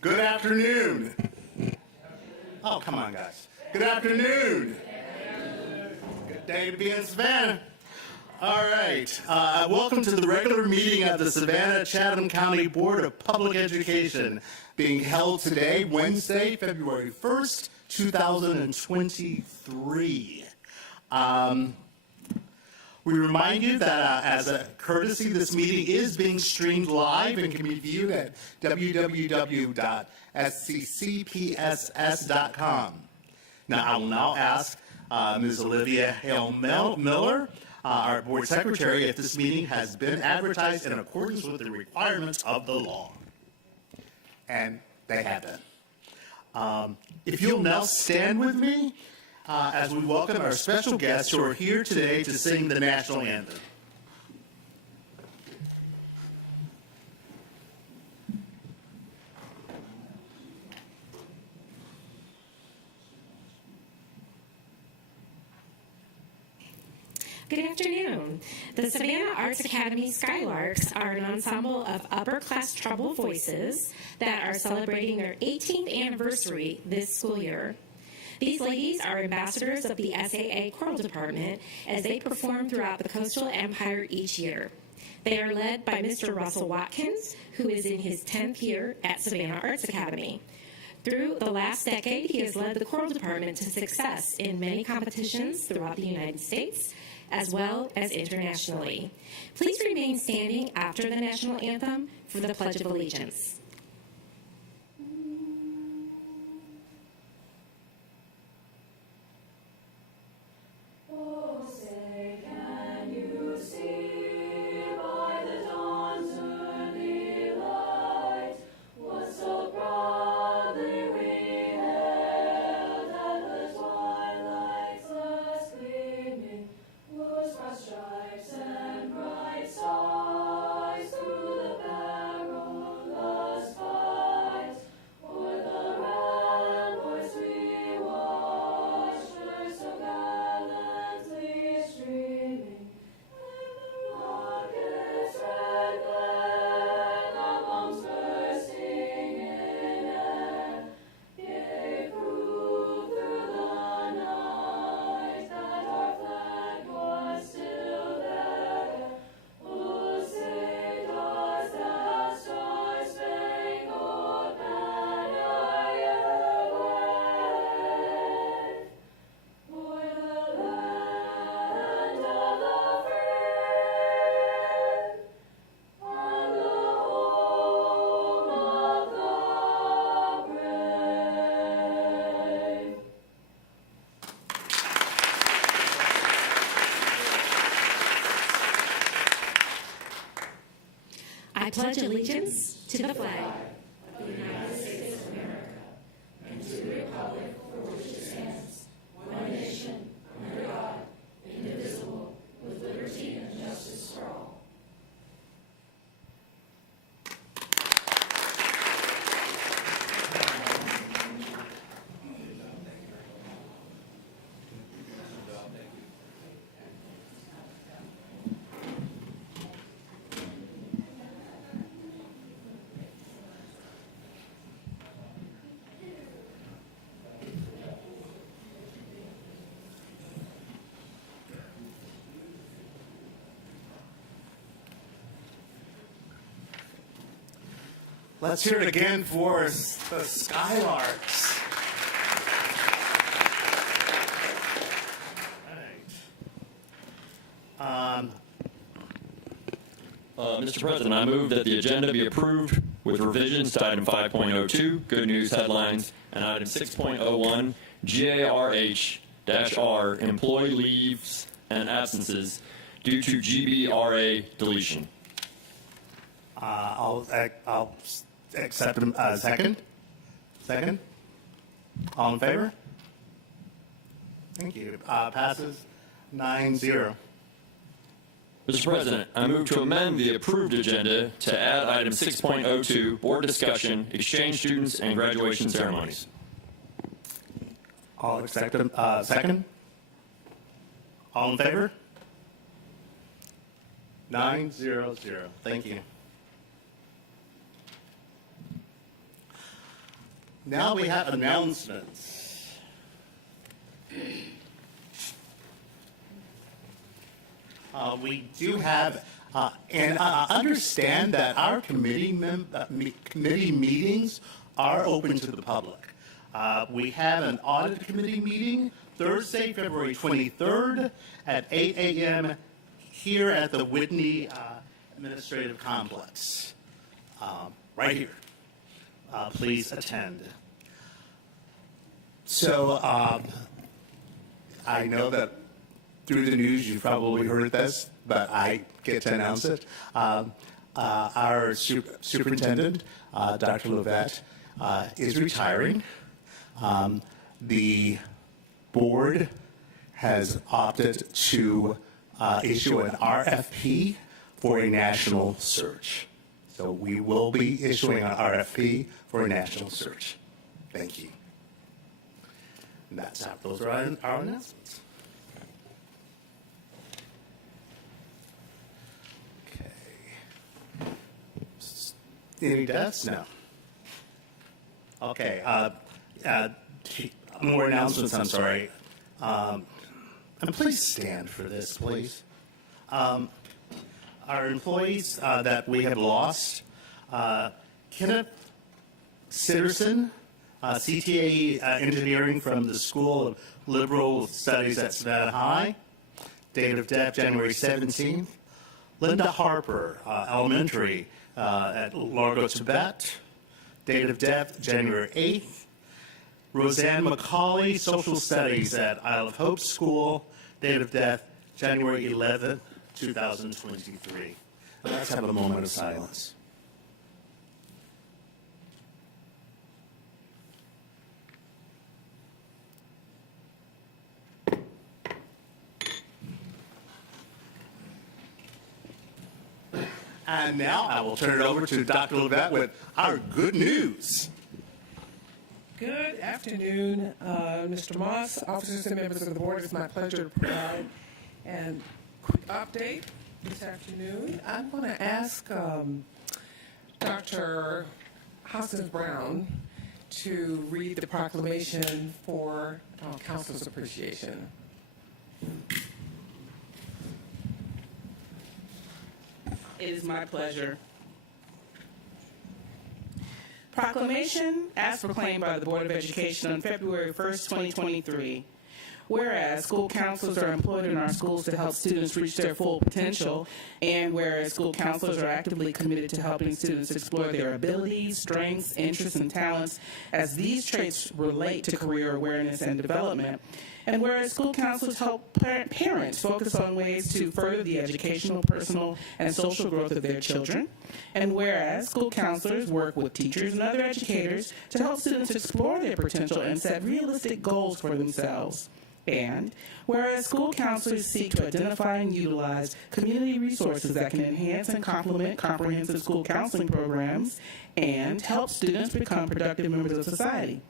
Good afternoon. Oh, come on, guys. Good afternoon. Good day to be in Savannah. All right. Welcome to the regular meeting of the Savannah-Chatham County Board of Public Education, being held today, Wednesday, February 1st, 2023. We remind you that as a courtesy, this meeting is being streamed live and can be viewed at www.sccpss.com. Now, I will now ask Ms. Olivia Hale Miller, our board secretary, if this meeting has been advertised in accordance with the requirements of the law. And they have been. If you'll now stand with me as we welcome our special guests who are here today to sing the national anthem. Good afternoon. The Savannah Arts Academy Skylarks are an ensemble of upper-class treble voices that are celebrating their 18th anniversary this school year. These ladies are ambassadors of the SAA Choral Department as they perform throughout the Coastal Empire each year. They are led by Mr. Russell Watkins, who is in his 10th year at Savannah Arts Academy. Through the last decade, he has led the choral department to success in many competitions throughout the United States, as well as internationally. Please remain standing after the national anthem for the Pledge of Allegiance. I pledge allegiance to the flag of the United States of America and to the republic for which it stands, one nation, under God, indivisible, with liberty and justice for all. Let's hear it again for the Skylarks. Mr. President, I move that the agenda be approved with revisions to item 5.02, good news headlines, and item 6.01, GARH-R, employee leaves and absences due to GBRA deletion. I'll accept them. Second? Second? All in favor? Thank you. Passes 9-0. Mr. President, I move to amend the approved agenda to add item 6.02, board discussion, exchange students, and graduation ceremonies. I'll accept them. Second? All in favor? 9-0-0. Thank you. Now we have announcements. We do have, and understand that our committee meetings are open to the public. We have an audit committee meeting Thursday, February 23rd at 8 a.m. here at the Whitney Administrative Complex, right here. Please attend. So I know that through the news you've probably heard this, but I get to announce it. Our superintendent, Dr. Levette, is retiring. The board has opted to issue an RFP for a national search. So we will be issuing an RFP for a national search. Thank you. And those are our announcements. Okay. Any deaths? No. Okay. More announcements, I'm sorry. And please stand for this, please. Our employees that we have lost, Kenneth Sitterson, CTA Engineering from the School of Liberal Studies at Savannah High, date of death January 17th. Linda Harper, Elementary at Largo, Tibet, date of death January 8th. Roseanne McCauley, Social Studies at Isle of Hope School, date of death January 11th, 2023. Let's have a moment of silence. And now I will turn it over to Dr. Levette with our good news. Good afternoon, Mr. Moss, officers and members of the board. It's my pleasure to provide a quick update this afternoon. I'm going to ask Dr. Hoskins Brown to read the proclamation for Council's appreciation. It is my pleasure. Proclamation as proclaimed by the Board of Education on February 1st, 2023. Whereas school counselors are employed in our schools to help students reach their full potential, and whereas school counselors are actively committed to helping students explore their abilities, strengths, interests, and talents as these traits relate to career awareness and development, and whereas school counselors help parents focus on ways to further the educational, personal, and social growth of their children, and whereas school counselors work with teachers and other educators to help students explore their potential and set realistic goals for themselves, and whereas school counselors seek to identify and utilize community resources that can enhance and complement comprehensive school counseling programs and help students become productive members of society,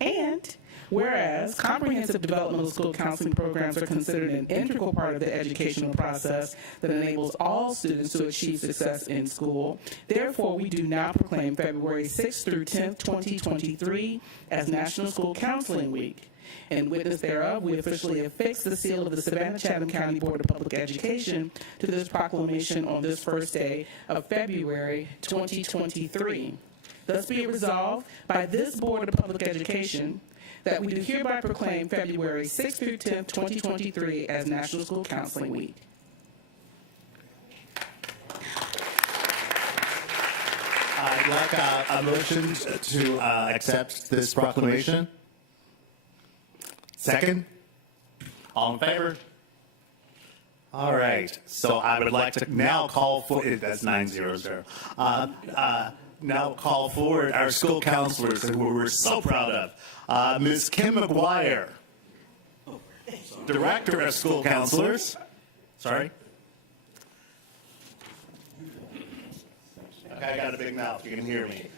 and whereas comprehensive developmental school counseling programs are considered an integral part of the educational process that enables all students to achieve success in school, therefore we do now proclaim February 6th through 10th, 2023 as National School Counseling Week. In witness thereof, we officially affix the seal of the Savannah-Chatham County Board of Public Education to this proclamation on this first day of February 2023. Thus be it resolved by this Board of Public Education that we do hereby proclaim February 6th through 10th, 2023 as National School Counseling Week. I'd like a motion to accept this proclamation. Second? All in favor? All right. So I would like to now call for, that's 900. Now call forward our school counselors who we're so proud of. Ms. Kim McGuire, Director of School Counselors. Sorry. Okay, I got a big mouth. You can hear me.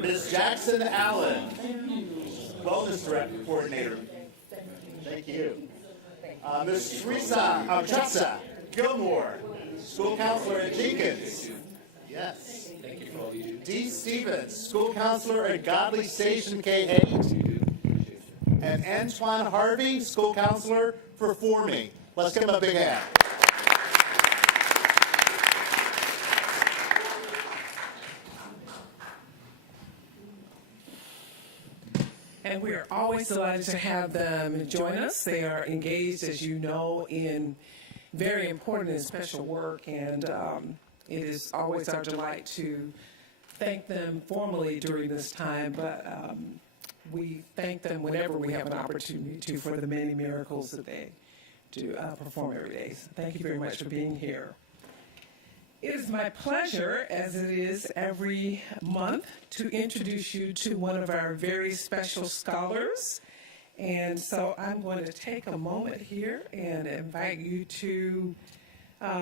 Ms. Jackson Allen, Wellness Director Coordinator. Thank you. Ms. Teresa Gilmore, School Counselor at Jenkins. Yes. Thank you for all you do. Dee Stevens, school counselor at Godley Station K-8. And Antoine Harvey, school counselor for Forming. Let's give him a big hand. And we are always delighted to have them join us. They are engaged, as you know, in very important and special work, and it is always our delight to thank them formally during this time, but we thank them whenever we have an opportunity to for the many miracles that they do perform every day. So thank you very much for being here. It is my pleasure, as it is every month, to introduce you to one of our very special scholars. And so I'm going to take a moment here and invite you to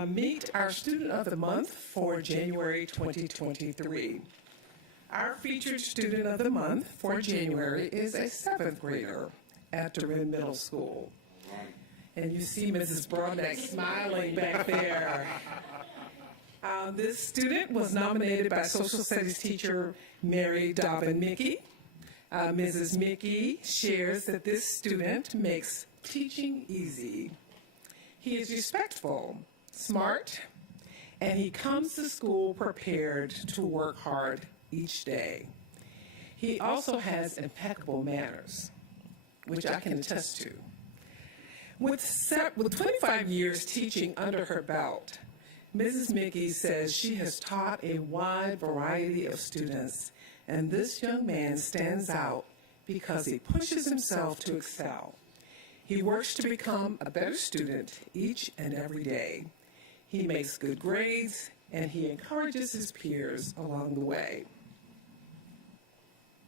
meet our Student of the Month for January 2023. Our featured Student of the Month for January is a 7th grader at Durin Middle School. And you see Mrs. Broadneck smiling back there. This student was nominated by social studies teacher Mary Dobbin Mickey. Mrs. Mickey shares that this student makes teaching easy. He is respectful, smart, and he comes to school prepared to work hard each day. He also has impeccable manners, which I can attest to. With 25 years teaching under her belt, Mrs. Mickey says she has taught a wide variety of students, and this young man stands out because he pushes himself to excel. He works to become a better student each and every day. He makes good grades, and he encourages his peers along the way.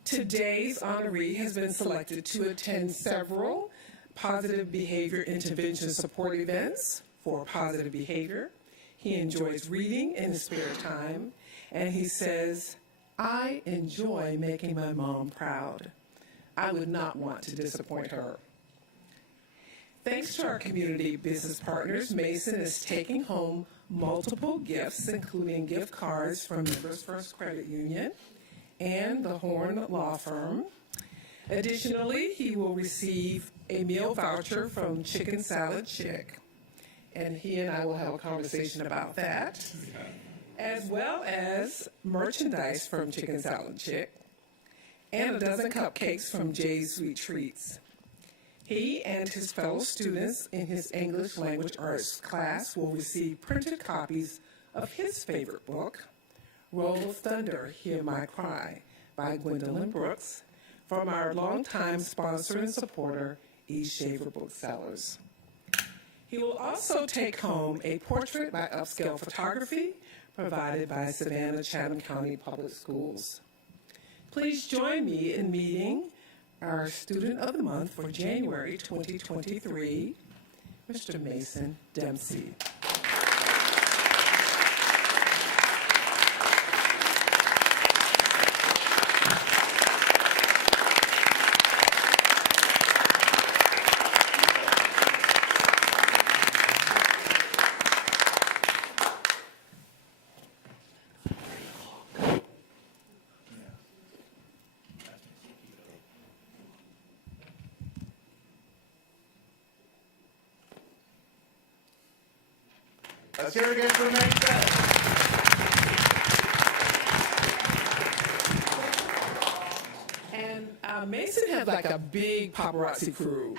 Today's honoree has been selected to attend several positive behavior intervention support events for positive behavior. He enjoys reading in his spare time, and he says, "I enjoy making my mom proud. I would not want to disappoint her." Thanks to our community business partners, Mason is taking home multiple gifts, including gift cards from Members First Credit Union and the Horn Law Firm. Additionally, he will receive a meal voucher from Chicken Salad Chick, and he and I will have a conversation about that, as well as merchandise from Chicken Salad Chick and a dozen cupcakes from Jay's Sweet Treats. He and his fellow students in his English Language Arts class will receive printed copies of his favorite book, Roll of Thunder, Hear My Cry, by Gwendolyn Brooks, from our longtime sponsor and supporter, East Shaver Booksellers. He will also take home a portrait by Upscale Photography provided by Savannah Chatham County Public Schools. Please join me in meeting our Student of the Month for January 2023, Mr. Mason Dempsey. Let's hear it again for Mason. And Mason has like a big paparazzi crew.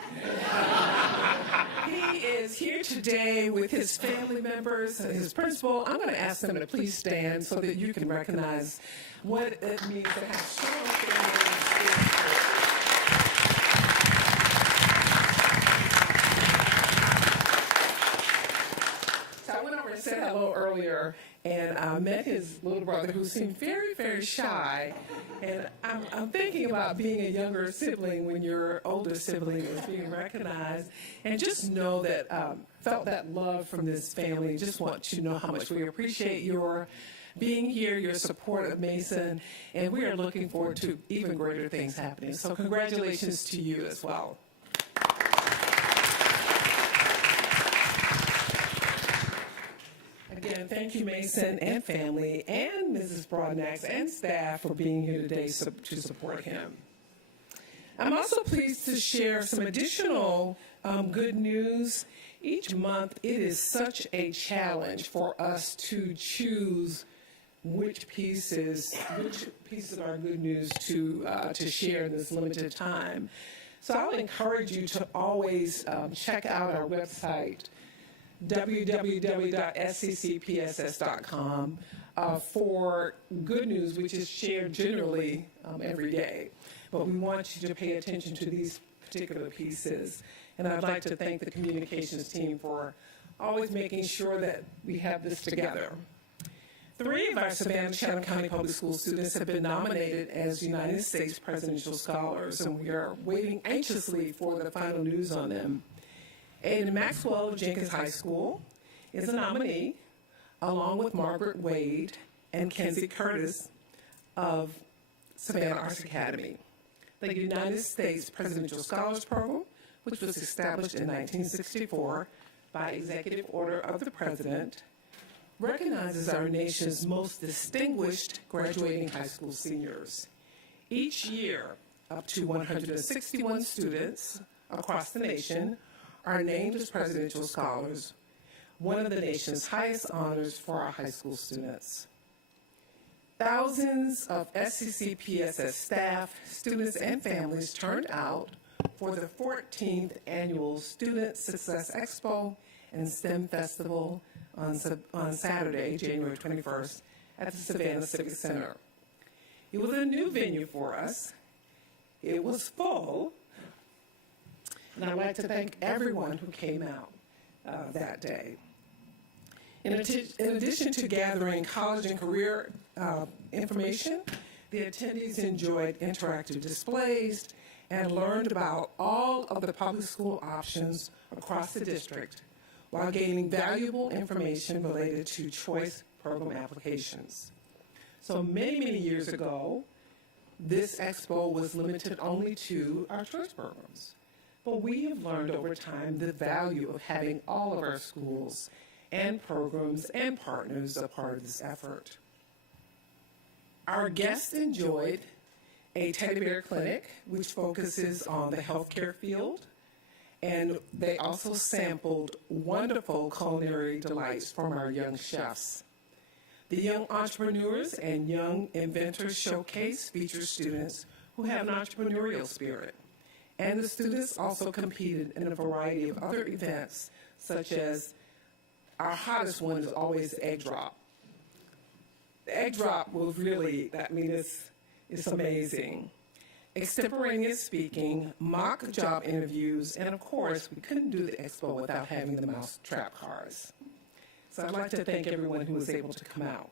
He is here today with his family members and his principal. I'm going to ask them to please stand so that you can recognize what it means to have strong families. Said hello earlier, and I met his little brother who seemed very, very shy. And I'm thinking about being a younger sibling when your older sibling is being recognized, and just know that felt that love from this family. Just want you to know how much we appreciate your being here, your support of Mason, and we are looking forward to even greater things happening. So congratulations to you as well. Again, thank you, Mason and family, and Mrs. Broadnax and staff for being here today to support him. I'm also pleased to share some additional good news. Each month, it is such a challenge for us to choose which pieces are good news to share in this limited time. So I would encourage you to always check out our website, www.sccpss.com, for good news, which is shared generally every day. But we want you to pay attention to these particular pieces. And I'd like to thank the communications team for always making sure that we have this together. 3 of our Savannah-Chatham County Public School students have been nominated as United States Presidential Scholars, and we are waiting anxiously for the final news on them. Aiden Maxwell of Jenkins High School is a nominee, along with Margaret Wade and Kenzie Curtis of Savannah Arts Academy. The United States Presidential Scholars Program, which was established in 1964 by executive order of the President, recognizes our nation's most distinguished graduating high school seniors. Each year, up to 161 students across the nation are named as Presidential Scholars, one of the nation's highest honors for our high school students. Thousands of SCCPSS staff, students, and families turned out for the 14th Annual Student Success Expo and STEM Festival on Saturday, January 21st, at the Savannah Civic Center. It was a new venue for us. It was full, and I'd like to thank everyone who came out that day. In addition to gathering college and career information, the attendees enjoyed interactive displays and learned about all of the public school options across the district while gaining valuable information related to choice program applications. So many years ago, this expo was limited only to our choice programs. But we have learned over time the value of having all of our schools and programs and partners a part of this effort. Our guests enjoyed a teddy bear clinic, which focuses on the healthcare field, and they also sampled wonderful culinary delights from our young chefs. The Young Entrepreneurs and Young Inventors Showcase features students who have an entrepreneurial spirit, and the students also competed in a variety of other events, such as our hottest one is always the egg drop. The egg drop was really, it's amazing. Extemporaneous speaking, mock job interviews, and of course, we couldn't do the expo without having the mousetrap cars. So I'd like to thank everyone who was able to come out.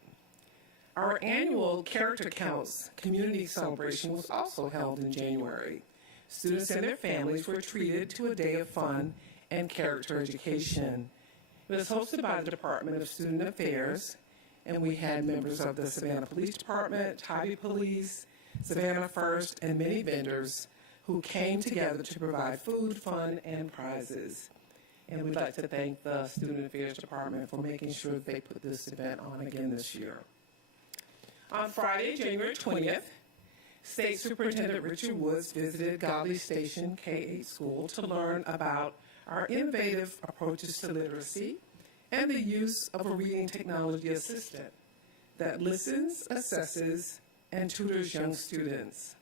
Our annual Character Counts community celebration was also held in January. Students and their families were treated to a day of fun and character education. It was hosted by the Department of Student Affairs, and we had members of the Savannah Police Department, Tybee Police, Savannah First, and many vendors who came together to provide food, fun, and prizes. And we'd like to thank the Student Affairs Department for making sure that they put this event on again this year. On Friday, January 20th, State Superintendent Richard Woods visited Godley Station K-8 school to learn about our innovative approaches to literacy and the use of a reading technology assistant that listens, assesses, and tutors young students.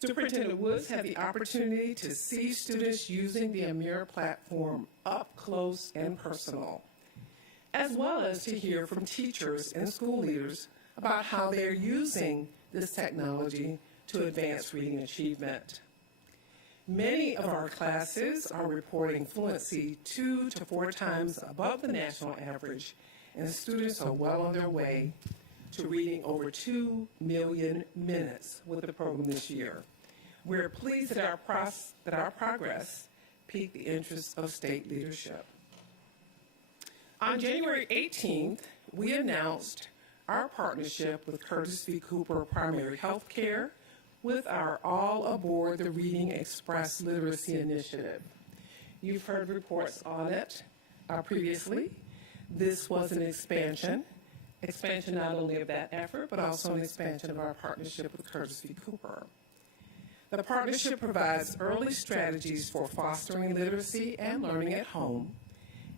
Superintendent Woods had the opportunity to see students using the Amira platform up close and personal, as well as to hear from teachers and school leaders about how they're using this technology to advance reading achievement. Many of our classes are reporting fluency 2 to 4 times above the national average, and students are well on their way to reading over 2 million minutes with the program this year. We're pleased that our progress piqued the interest of state leadership. On January 18th, we announced our partnership with Curtis V. Cooper Primary Health Care with our All Aboard the Reading Express Literacy Initiative. You've heard reports on it previously. This was an expansion not only of that effort, but also an expansion of our partnership with Curtis V. Cooper. The partnership provides early strategies for fostering literacy and learning at home.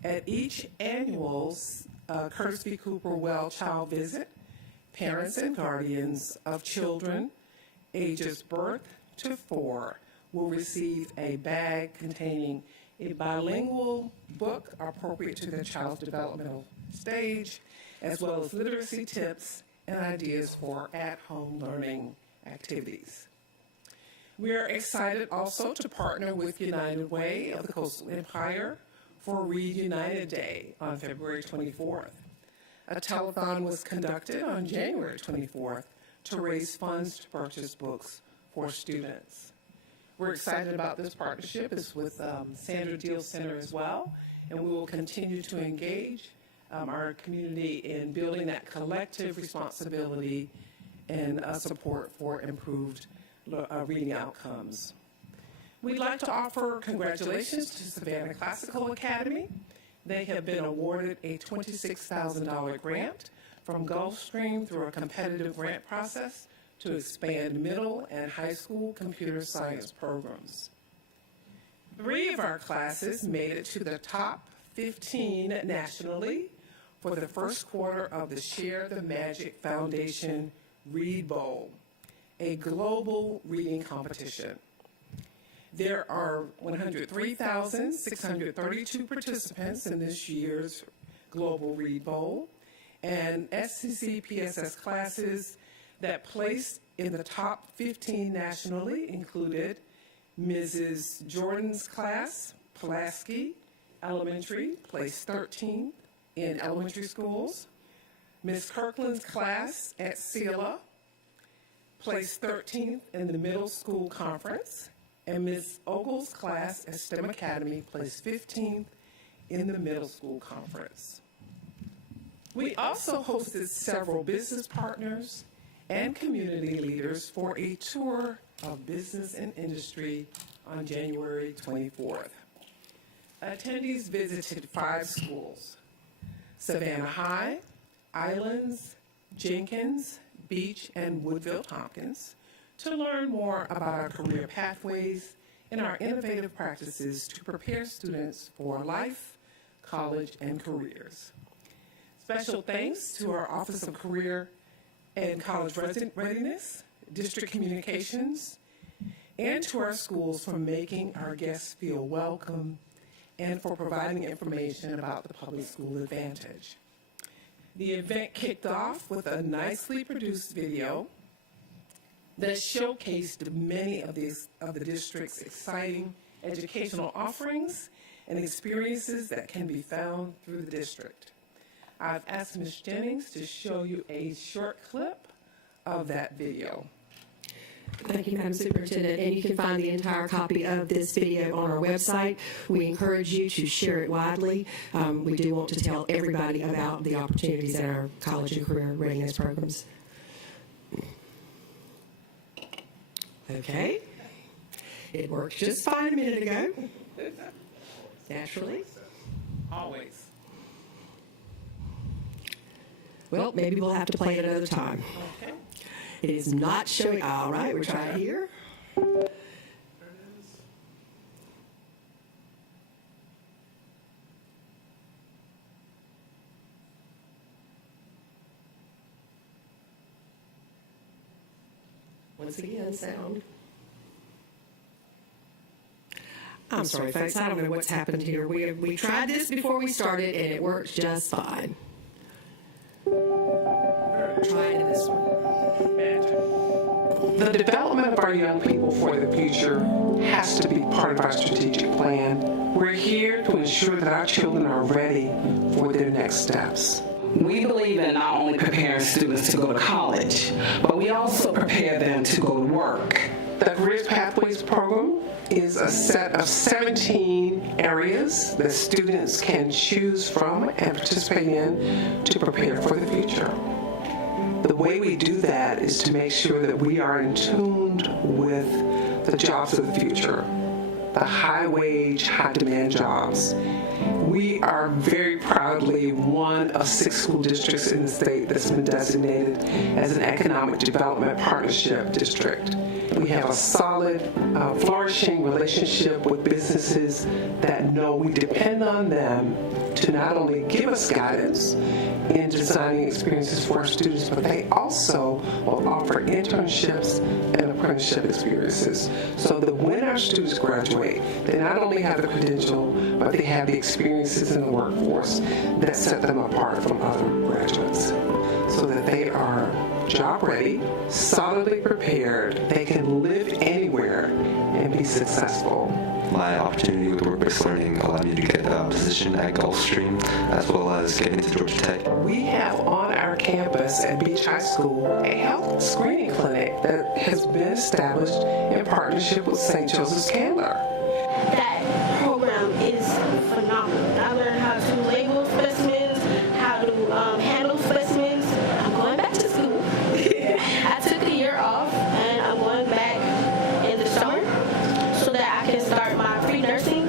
At each annual Curtis V. Cooper Well Child Visit, parents and guardians of children ages birth to 4 will receive a bag containing a bilingual book appropriate to their child's developmental stage, as well as literacy tips and ideas for at-home learning activities. We are excited also to partner with United Way of the Coastal Empire for Read United Day on February 24th. A telethon was conducted on January 24th to raise funds to purchase books for students. We're excited about this partnership. It's with Sandra Deal Center as well, and we will continue to engage our community in building that collective responsibility and support for improved reading outcomes. We'd like to offer congratulations to Savannah Classical Academy. They have been awarded a $26,000 grant from Gulfstream through a competitive grant process to expand middle and high school computer science programs. 3 of our classes made it to the top 15 nationally for the first quarter of the Share the Magic Foundation Read Bowl, a global reading competition. There are 103,632 participants in this year's Global Read Bowl, and SCC PSS classes that placed in the top 15 nationally included Mrs. Jordan's class, Pulaski Elementary, placed 13th in elementary schools. Ms. Kirkland's class at Selah, placed 13th in the middle school conference. And Ms. Ogle's class at STEM Academy placed 15th in the middle school conference. We also hosted several business partners and community leaders for a tour of business and industry on January 24th. Attendees visited 5 schools: Savannah High, Islands, Jenkins, Beach, and Woodville-Tompkins, to learn more about our career pathways and our innovative practices to prepare students for life, college, and careers. Special thanks to our Office of Career and College Readiness, District Communications, and to our schools for making our guests feel welcome and for providing information about the Public School Advantage. The event kicked off with a nicely produced video that showcased many of the district's exciting educational offerings and experiences that can be found through the district. I've asked Ms. Jennings to show you a short clip of that video. Thank you, Madam Superintendent. And you can find the entire copy of this video on our website. We encourage you to share it widely. We do want to tell everybody about the opportunities in our college and career readiness programs. Okay. It worked just fine a minute ago. Naturally. Always. Well, maybe we'll have to play it another time. Okay. It is not showing. All right, we'll try it here. Once again, sound. I'm sorry, folks. I don't know what's happened here. We tried this before we started, and it worked just fine. Try it in this one. The development of our young people for the future has to be part of our strategic plan. We're here to ensure that our children are ready for their next steps. We believe in not only preparing students to go to college, but we also prepare them to go to work. The Careers Pathways program is a set of 17 areas that students can choose from and participate in to prepare for the future. The way we do that is to make sure that we are in tune with the jobs of the future, the high-wage, high-demand jobs. We are very proudly one of 6 school districts in the state that's been designated as an economic development partnership district. We have a solid, flourishing relationship with businesses that know we depend on them to not only give us guidance in designing experiences for our students, but they also will offer internships and apprenticeship experiences so that when our students graduate, they not only have the credential, but they have the experiences in the workforce that set them apart from other graduates, so that they are job ready, solidly prepared, they can live anywhere and be successful. My opportunity with work-based learning allowed me to get a position at Gulfstream as well as get into Georgia Tech. We have on our campus at Beach High School a health screening clinic that has been established in partnership with St. Joseph's Candler. That program is phenomenal. I learned how to label specimens, how to handle specimens. I'm going back to school. I took a year off and I'm going back in the summer so that I can start my pre-nursing.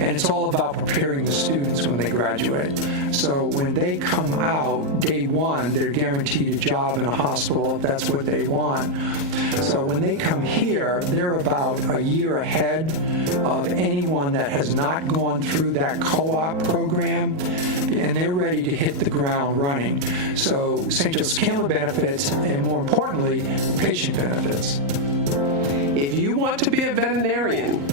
And it's all about preparing the students when they graduate. So when they come out, day one, they're guaranteed a job in a hospital if that's what they want. So when they come here, they're about a year ahead of anyone that has not gone through that co-op program, and they're ready to hit the ground running. So St. Joseph's Candler benefits, and more importantly, patient benefits. If you want to be a veterinarian,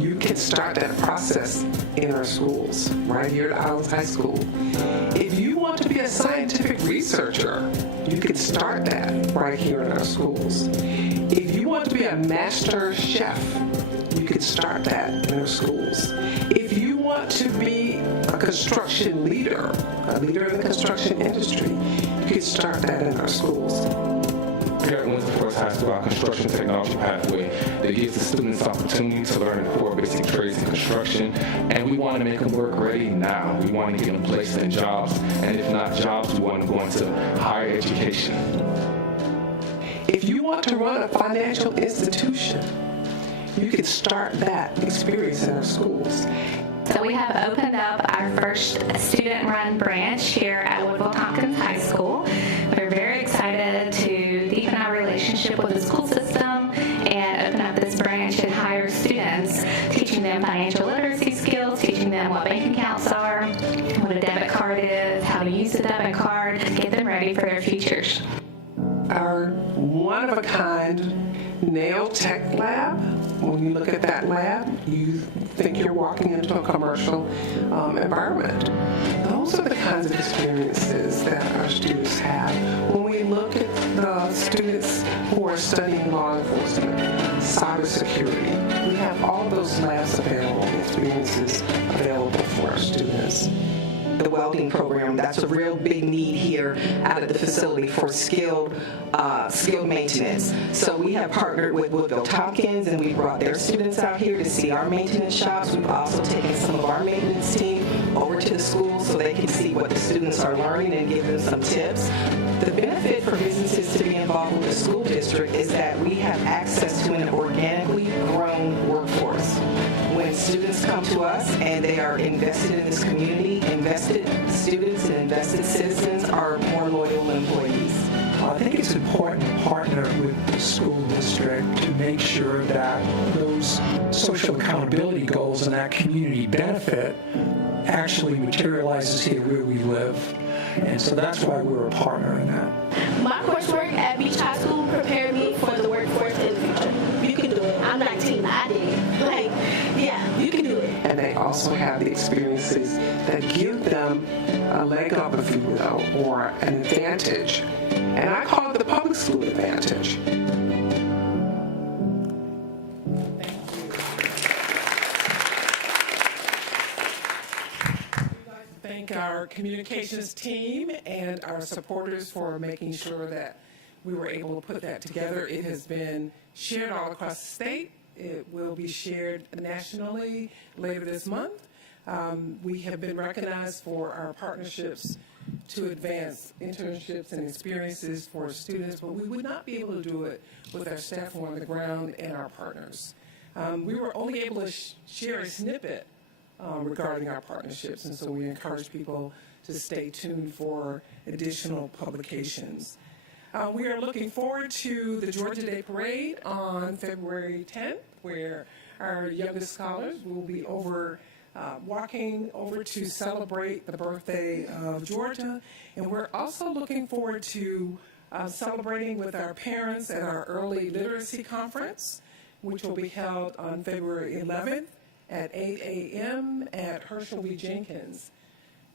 you can start that process in our schools, right here at Islands High School. If you want to be a scientific researcher, you can start that right here in our schools. If you want to be a master chef, you can start that in our schools. If you want to be a construction leader, a leader in the construction industry, you can start that in our schools. Here at Windsor Forest High School, our construction technology pathway that gives the students opportunity to learn the core basic trades in construction, and we want to make them work ready now. We want to get them placed in jobs, and if not jobs, we want to go into higher education. If you want to run a financial institution, you can start that experience in our schools. So we have opened up our first student-run branch here at Woodville-Tompkins High School. We're very excited to deepen our relationship with the school system and open up this branch and hire students, teaching them financial literacy skills, teaching them what bank accounts are, what a debit card is, how to use the debit card, to get them ready for their futures. Our one-of-a-kind nail tech lab, when you look at that lab, you think you're walking into a commercial environment. Those are the kinds of experiences that our students have. When we look at the students who are studying law enforcement, cybersecurity, we have all those labs available, experiences available for our students. The welding program, that's a real big need here out at the facility for skilled maintenance. So we have partnered with Woodville-Tompkins, and we brought their students out here to see our maintenance shops. We've also taken some of our maintenance team over to the schools so they can see what the students are learning and give them some tips. The benefit for businesses to be involved with the school district is that we have access to an organically grown workforce. When students come to us and they are invested in this community, invested students and invested citizens are more loyal employees. I think it's important to partner with the school district to make sure that those social accountability goals and that community benefit actually materializes here where we live. And so that's why we're a partner in that. My coursework at Beach High School prepared me for the workforce in the future. You can do it. I'm 19. I did it. Like, yeah, you can do it. And they also have the experiences that give them a leg up, if you will, or an advantage. And I call it the public school advantage. Thank our communications team and our supporters for making sure that we were able to put that together. It has been shared all across the state. It will be shared nationally later this month. We have been recognized for our partnerships to advance internships and experiences for students, but we would not be able to do it with our staff who are on the ground and our partners. We were only able to share a snippet regarding our partnerships, and so we encourage people to stay tuned for additional publications. We are looking forward to the Georgia Day Parade on February 10th, where our youngest scholars will be walking over to celebrate the birthday of Georgia. And we're also looking forward to celebrating with our parents at our early literacy conference, which will be held on February 11th at 8 a.m. at Herschel W. Jenkins.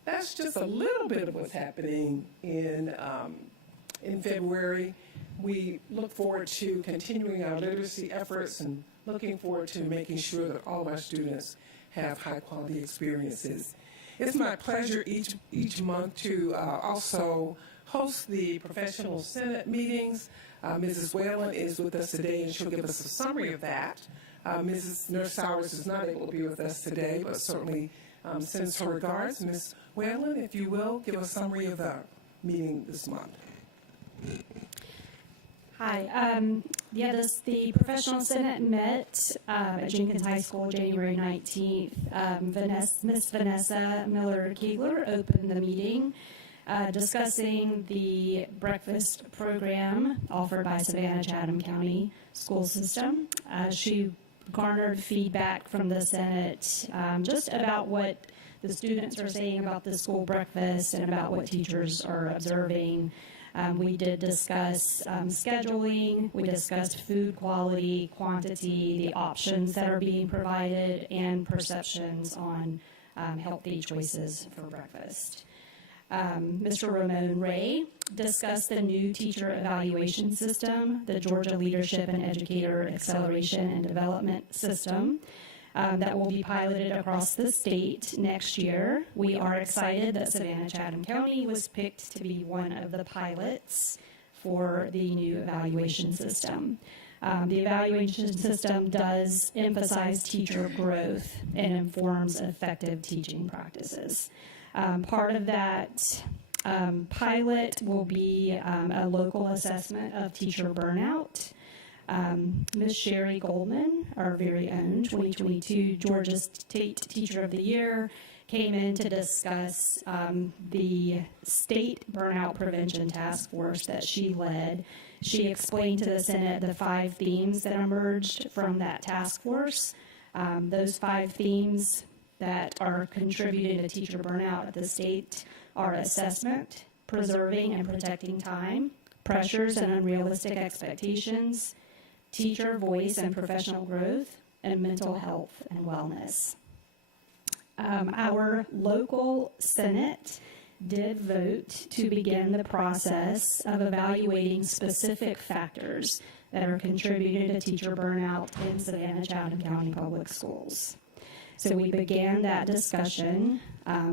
That's just a little bit of what's happening in February. We look forward to continuing our literacy efforts and looking forward to making sure that all of our students have high-quality experiences. It's my pleasure each month to also host the Professional Senate meetings. Mrs. Whalen is with us today, and she'll give us a summary of that. Mrs. Nurse Sowers is not able to be with us today, but certainly sends her regards. Ms. Whalen, if you will, give a summary of the meeting this month. Hi. The Professional Senate met at Jenkins High School January 19th. Ms. Vanessa Miller-Keegler opened the meeting discussing the breakfast program offered by Savannah-Chatham County School System. She garnered feedback from the Senate just about what the students are saying about the school breakfast and about what teachers are observing. We did discuss scheduling, we discussed food quality, quantity, the options that are being provided, and perceptions on healthy choices for breakfast. Mr. Ramon Ray discussed the new teacher evaluation system, the Georgia Leadership and Educator Acceleration and Development System, that will be piloted across the state next year. We are excited that Savannah-Chatham County was picked to be one of the pilots for the new evaluation system. The evaluation system does emphasize teacher growth and informs effective teaching practices. Part of that pilot will be a local assessment of teacher burnout. Ms. Sherry Goldman, our very own 2022 Georgia State Teacher of the Year, came in to discuss the state burnout prevention task force that she led. She explained to the Senate the 5 themes that emerged from that task force. Those 5 themes that are contributing to teacher burnout at the state are assessment, preserving and protecting time, pressures and unrealistic expectations, teacher voice and professional growth, and mental health and wellness. Our local Senate did vote to begin the process of evaluating specific factors that are contributing to teacher burnout in Savannah-Chatham County Public Schools. So we began that discussion.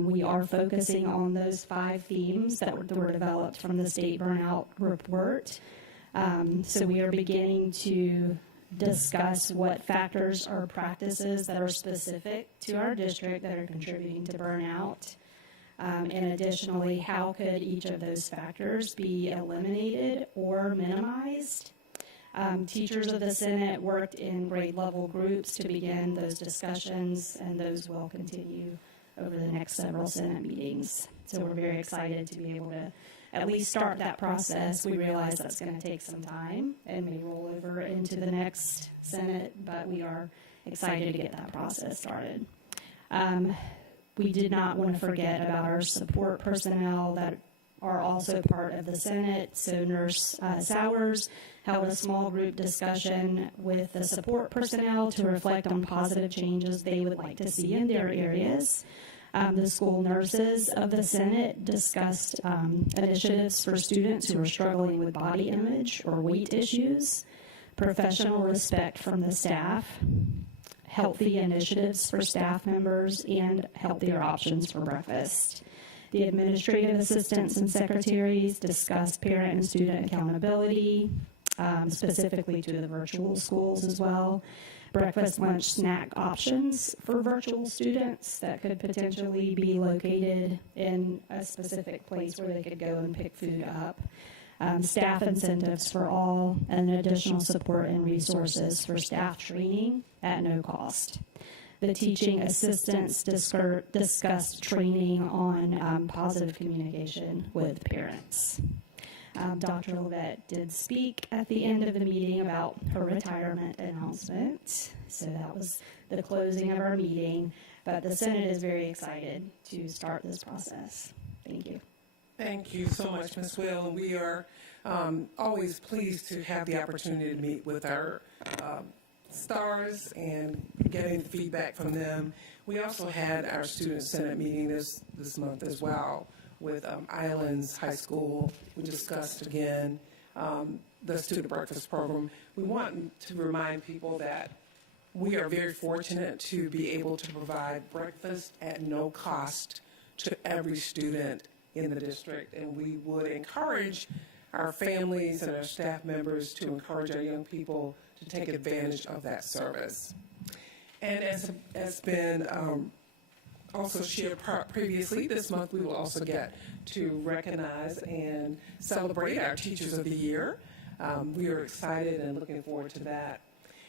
We are focusing on those 5 themes that were developed from the state burnout report. So we are beginning to discuss what factors or practices that are specific to our district that are contributing to burnout. And additionally, how could each of those factors be eliminated or minimized? Teachers of the Senate worked in grade level groups to begin those discussions, and those will continue over the next several Senate meetings. So we're very excited to be able to at least start that process. We realize that's going to take some time and may roll over into the next Senate, but we are excited to get that process started. We did not want to forget about our support personnel that are also part of the Senate. So Nurse Sowers held a small group discussion with the support personnel to reflect on positive changes they would like to see in their areas. The school nurses of the Senate discussed initiatives for students who are struggling with body image or weight issues, professional respect from the staff, healthy initiatives for staff members, and healthier options for breakfast. The administrative assistants and secretaries discussed parent and student accountability, specifically to the virtual schools as well. Breakfast, lunch, snack options for virtual students that could potentially be located in a specific place where they could go and pick food up. Staff incentives for all, and additional support and resources for staff training at no cost. The teaching assistants discussed training on positive communication with parents. Dr. Levette did speak at the end of the meeting about her retirement announcement. So that was the closing of our meeting. But the Senate is very excited to start this process. Thank you. Thank you so much, Ms. Will. We are always pleased to have the opportunity to meet with our stars and getting feedback from them. We also had our Student Senate meeting this month as well with Islands High School. We discussed again the student breakfast program. We want to remind people that we are very fortunate to be able to provide breakfast at no cost to every student in the district, and we would encourage our families and our staff members to encourage our young people to take advantage of that service. And as has been also shared previously, this month we will also get to recognize and celebrate our Teachers of the Year. We are excited and looking forward to that.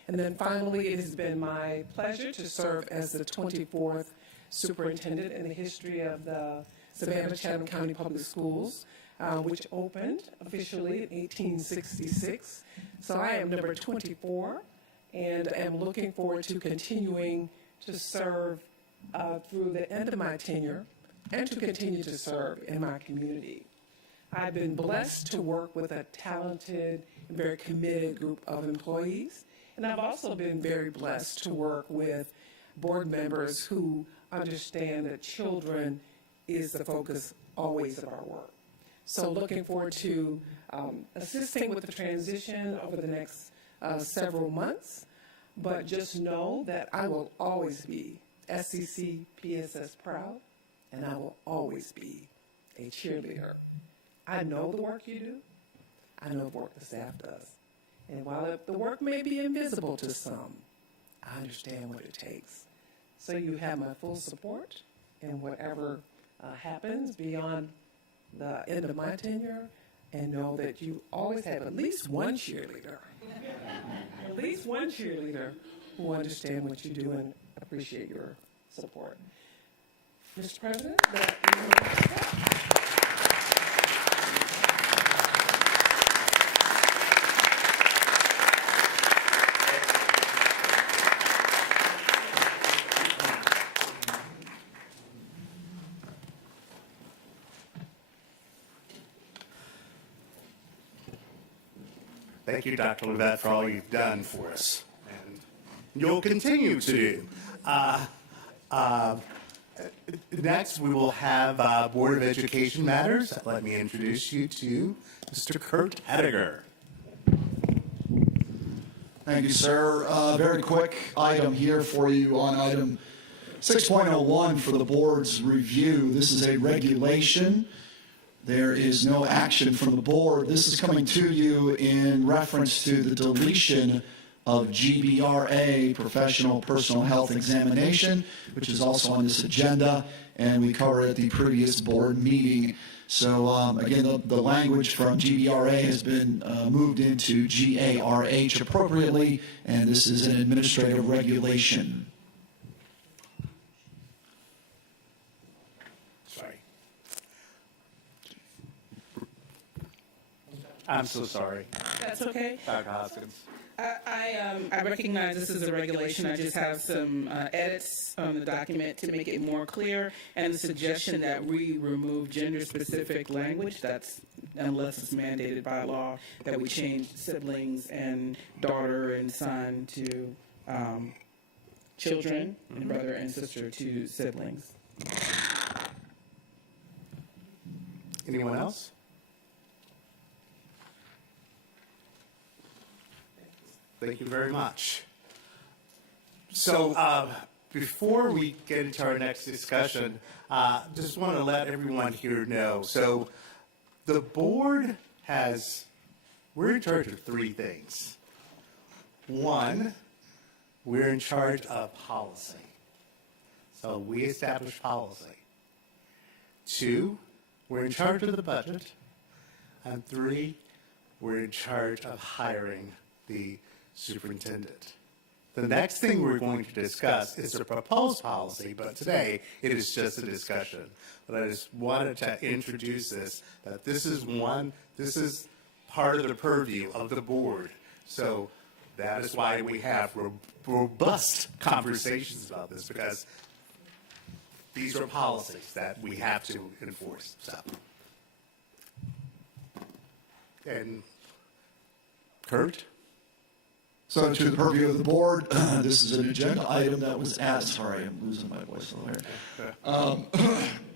And then finally, it has been my pleasure to serve as the 24th superintendent in the history of the Savannah-Chatham County Public Schools, which opened officially in 1866. So I am number 24 and am looking forward to continuing to serve through the end of my tenure and to continue to serve in my community. I've been blessed to work with a talented and very committed group of employees, and I've also been very blessed to work with board members who understand that children is the focus always of our work. So looking forward to assisting with the transition over the next several months, but just know that I will always be SCC PSS proud, and I will always be a cheerleader. I know the work you do. I know the work the staff does. And while the work may be invisible to some, I understand what it takes. So you have my full support in whatever happens beyond the end of my tenure, and know that you always have at least one cheerleader, at least one cheerleader who understands what you do and appreciate your support. Mr. President, Thank you, Dr. Levette, for all you've done for us, and you'll continue to do. Next, we will have Board of Education matters. Let me introduce you to Mr. Kurt Hediger. Thank you, sir. Very quick item here for you on item 6.01 for the board's review. This is a regulation. There is no action from the board. This is coming to you in reference to the deletion of GBRA, Professional Personal Health Examination, which is also on this agenda, and we covered at the previous board meeting. So again, the language from GBRA has been moved into GARH appropriately, and this is an administrative regulation. I'm so sorry. That's okay. Dr. Hoskins. I recognize this is a regulation. I just have some edits on the document to make it more clear, and the suggestion that we remove gender-specific language, that's unless it's mandated by law, that we change siblings and daughter and son to children, and brother and sister to siblings. Anyone else? Thank you very much. So before we get into our next discussion, just want to let everyone here know. So the board we're in charge of three things. One, we're in charge of policy. So we establish policy. Two, we're in charge of the budget. And three, we're in charge of hiring the superintendent. The next thing we're going to discuss is a proposed policy, but today it is just a discussion. But I just wanted to introduce this, that this is part of the purview of the board. So that is why we have robust conversations about this, because these are policies that we have to enforce. So, and Kurt? So to the purview of the board, this is an agenda item that was added. Sorry, I'm losing my voice a little here.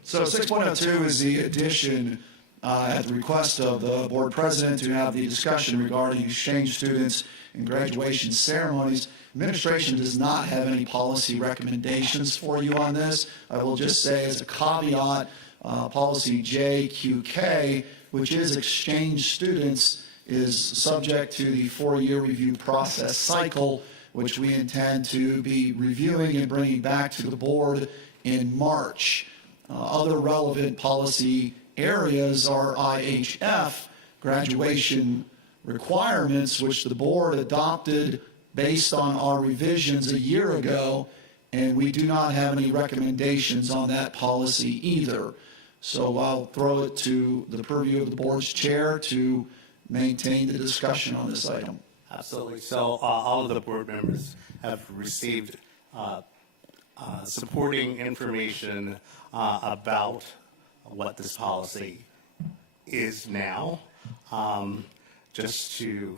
So 6.02 is the addition at the request of the board president to have the discussion regarding exchange students and graduation ceremonies. Administration does not have any policy recommendations for you on this. I will just say as a caveat, policy JQK, which is exchange students, is subject to the 4-year review process cycle, which we intend to be reviewing and bringing back to the board in March. Other relevant policy areas are IHF, graduation requirements, which the board adopted based on our revisions a year ago, and we do not have any recommendations on that policy either. So I'll throw it to the purview of the board's chair to maintain the discussion on this item. Absolutely. So all of the board members have received supporting information about what this policy is now. Just to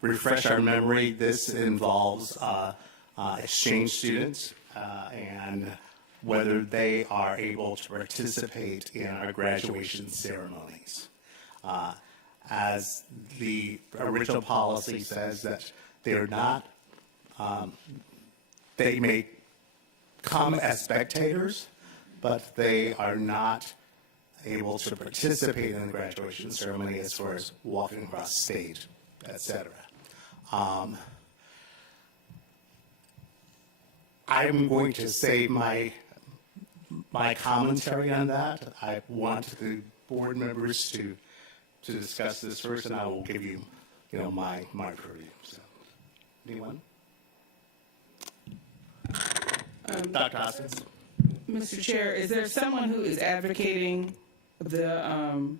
refresh our memory, this involves exchange students and whether they are able to participate in our graduation ceremonies. As the original policy says that they're not, they may come as spectators, but they are not able to participate in the graduation ceremony as far as walking across stage, etc. I'm going to save my commentary on that. I want the board members to discuss this first, and I will give you, my purview. So, anyone? Dr. Hoskins. Mr. Chair, is there someone who is advocating an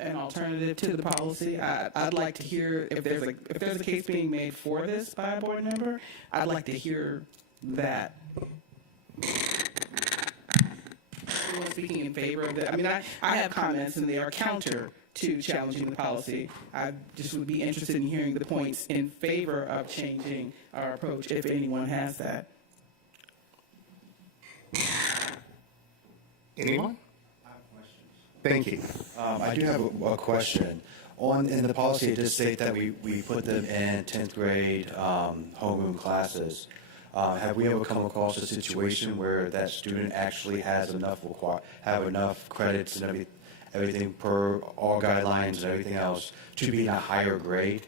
alternative to the policy? I'd like to hear if there's a case being made for this by a board member. I'd like to hear that. Anyone speaking in favor of that? I mean, I have comments, and they are counter to challenging the policy. I just would be interested in hearing the points in favor of changing our approach, if anyone has that. Anyone? I have questions. Thank you. I do have a question. In the policy, it does state that we put them in 10th grade homeroom classes. Have we ever come across a situation where that student actually has enough credits and everything per all guidelines and everything else to be in a higher grade?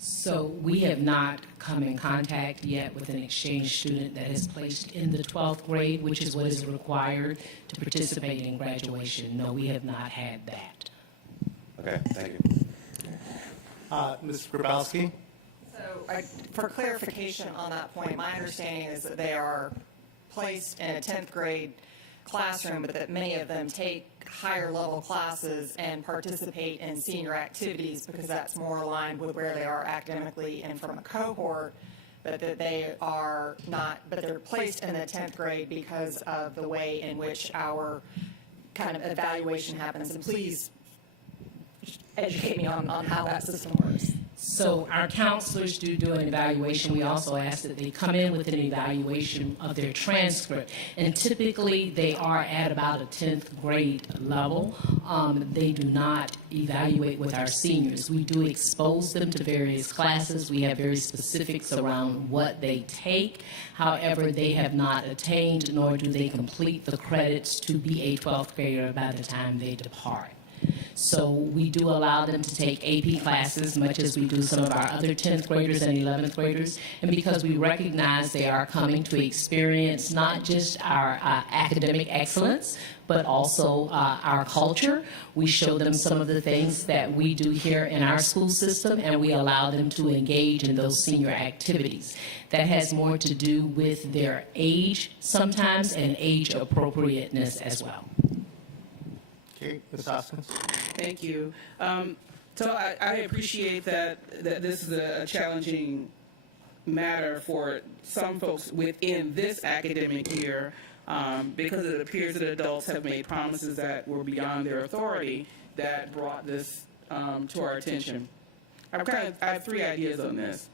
So we have not come in contact yet with an exchange student that is placed in the 12th grade, which is what is required to participate in graduation. No, we have not had that. Okay, thank you. Ms. Grabowski? So for clarification on that point, my understanding is that they are placed in a 10th grade classroom, but that many of them take higher level classes and participate in senior activities because that's more aligned with where they are academically and from a cohort, but that they are not, but they're placed in the 10th grade because of the way in which our kind of evaluation happens. And please educate me on how that system works. So our counselors do an evaluation. We also ask that they come in with an evaluation of their transcript. And typically they are at about a 10th grade level. They do not evaluate with our seniors. We do expose them to various classes. We have very specifics around what they take. However, they have not attained nor do they complete the credits to be a 12th grader by the time they depart. So we do allow them to take AP classes, much as we do some of our other 10th graders and 11th graders. And because we recognize they are coming to experience not just our academic excellence, but also our culture, we show them some of the things that we do here in our school system, and we allow them to engage in those senior activities. That has more to do with their age sometimes and age appropriateness as well. Okay, Ms. Hoskins. Thank you. So I appreciate that this is a challenging matter for some folks within this academic year, because it appears that adults have made promises that were beyond their authority that brought this to our attention. I have three ideas on this.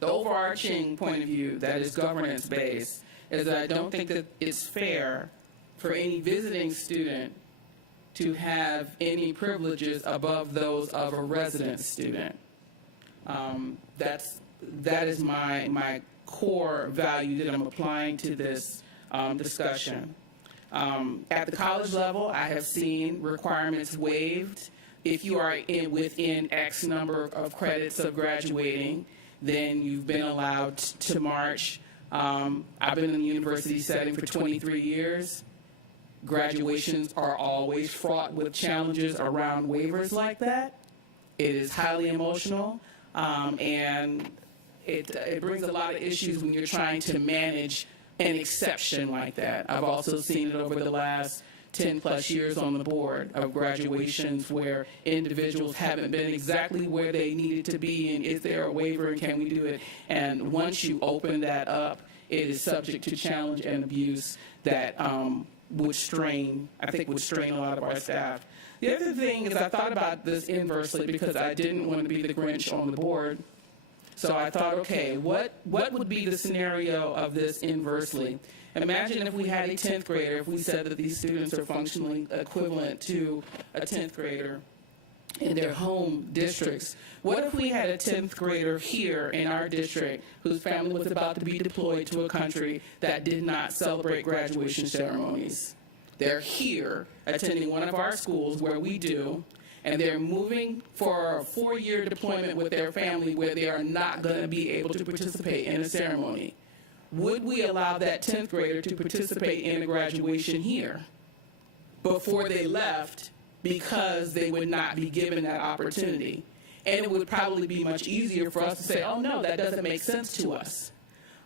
The overarching point of view that is governance-based is that I don't think that it's fair for any visiting student to have any privileges above those of a resident student. That is my core value that I'm applying to this discussion. At the college level, I have seen requirements waived. If you are within X number of credits of graduating, then you've been allowed to march. I've been in the university setting for 23 years. Graduations are always fraught with challenges around waivers like that. It is highly emotional, and it brings a lot of issues when you're trying to manage an exception like that. I've also seen it over the last 10 plus years on the board of graduations where individuals haven't been exactly where they needed to be, and is there a waiver and can we do it? And once you open that up, it is subject to challenge and abuse that would strain a lot of our staff. The other thing is I thought about this inversely because I didn't want to be the Grinch on the board. So I thought, okay, what would be the scenario of this inversely? Imagine if we had a 10th grader, if we said that these students are functionally equivalent to a 10th grader in their home districts. What if we had a 10th grader here in our district whose family was about to be deployed to a country that did not celebrate graduation ceremonies? They're here attending one of our schools where we do, and they're moving for a 4-year deployment with their family where they are not going to be able to participate in a ceremony. Would we allow that 10th grader to participate in a graduation here before they left because they would not be given that opportunity? And it would probably be much easier for us to say, oh no, that doesn't make sense to us.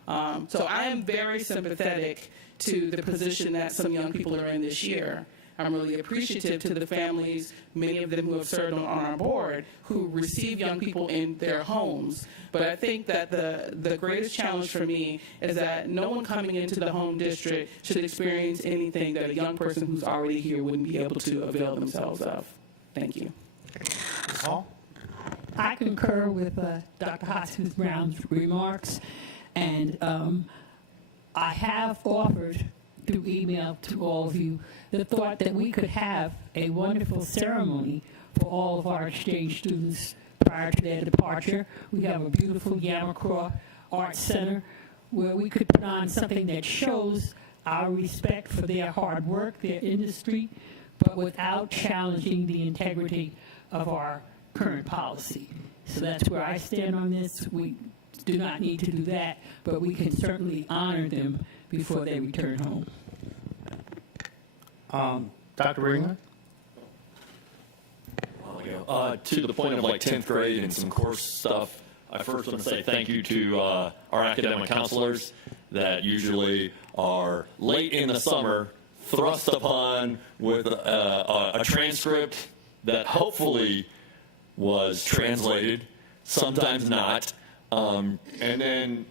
So I am very sympathetic to the position that some young people are in this year. I'm really appreciative to the families, many of them who have served on our board, who receive young people in their homes. But I think that the greatest challenge for me is that no one coming into the home district should experience anything that a young person who's already here wouldn't be able to avail themselves of. Thank you. Ms. Hall? I concur with Dr. Hoskins Brown's remarks, and I have offered through email to all of you the thought that we could have a wonderful ceremony for all of our exchange students prior to their departure. We have a beautiful Yamacraw Arts Center where we could put on something that shows our respect for their hard work, their industry, but without challenging the integrity of our current policy. So that's where I stand on this. We do not need to do that, but we can certainly honor them before they return home. Dr. Ringler? To the point of like 10th grade and some course stuff, I first want to say thank you to our academic counselors that usually are late in the summer thrust upon with a transcript that hopefully was translated, sometimes not, and then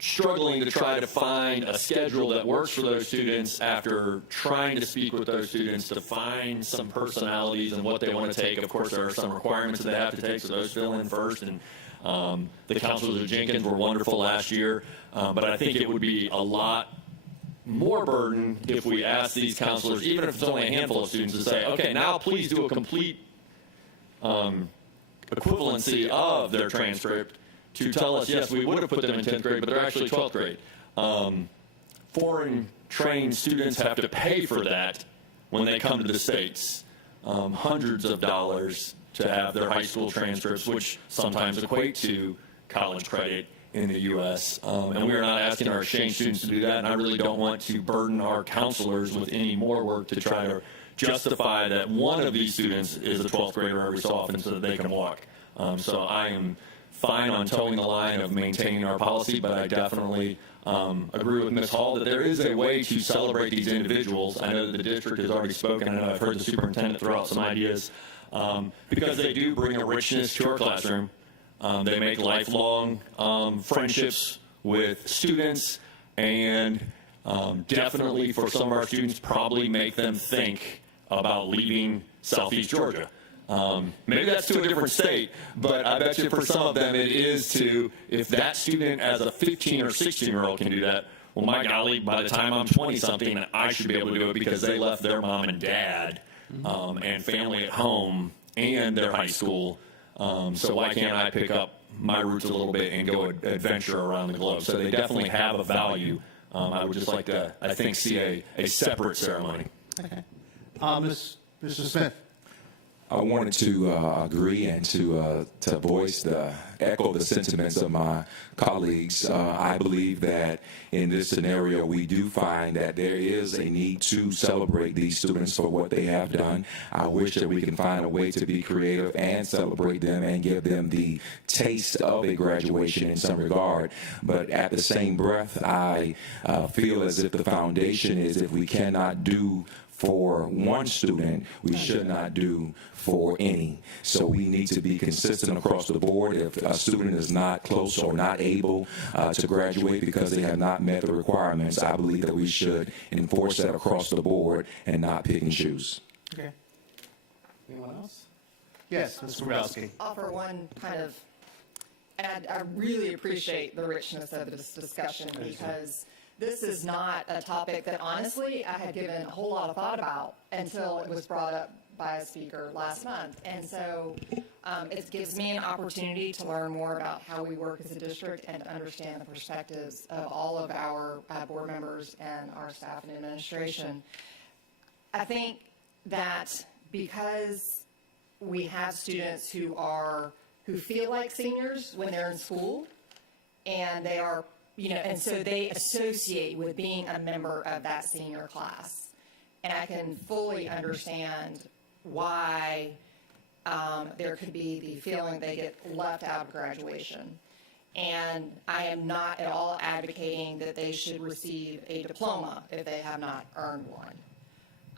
struggling to try to find a schedule that works for those students after trying to speak with those students to find some personalities and what they want to take. Of course, there are some requirements that they have to take, so those fill in first. And the counselors at Jenkins were wonderful last year, but I think it would be a lot more burden if we asked these counselors, even if it's only a handful of students, to say, okay, now please do a complete equivalency of their transcript to tell us, yes, we would have put them in 10th grade, but they're actually 12th grade. Foreign trained students have to pay for that when they come to the States. hundreds of dollars to have their high school transcripts, which sometimes equate to college credit in the U.S. And we are not asking our exchange students to do that, and I really don't want to burden our counselors with any more work to try to justify that one of these students is a 12th grader every so often so that they can walk. So I am fine on towing the line of maintaining our policy, but I definitely agree with Ms. Hall that there is a way to celebrate these individuals. I know that the district has already spoken, and I've heard the superintendent throw out some ideas, because they do bring a richness to our classroom. They make lifelong friendships with students, and definitely for some of our students probably make them think about leaving Southeast Georgia. Maybe that's to a different state, but I bet you for some of them it is to, if that student as a 15 or 16-year-old can do that, well, my golly, by the time I'm 20-something, I should be able to do it because they left their mom and dad and family at home and their high school. So why can't I pick up my roots a little bit and go adventure around the globe? So they definitely have a value. I would just like to, I think, see a separate ceremony. Okay. Mr. Smith. I wanted to agree and to echo the sentiments of my colleagues. I believe that in this scenario, we do find that there is a need to celebrate these students for what they have done. I wish that we can find a way to be creative and celebrate them and give them the taste of a graduation in some regard. But at the same breath, I feel as if the foundation is, if we cannot do for one student, we should not do for any. So we need to be consistent across the board. If a student is not close or not able to graduate because they have not met the requirements, I believe that we should enforce that across the board and not pick and choose. Okay. Anyone else? Yes, Mr. Grabowski. Offer one kind of, and I really appreciate the richness of this discussion because this is not a topic that honestly I had given a whole lot of thought about until it was brought up by a speaker last month. And so it gives me an opportunity to learn more about how we work as a district and to understand the perspectives of all of our board members and our staff and administration. I think that because we have students who feel like seniors when they're in school, and they are, and so they associate with being a member of that senior class. And I can fully understand why there could be the feeling they get left out of graduation. And I am not at all advocating that they should receive a diploma if they have not earned one.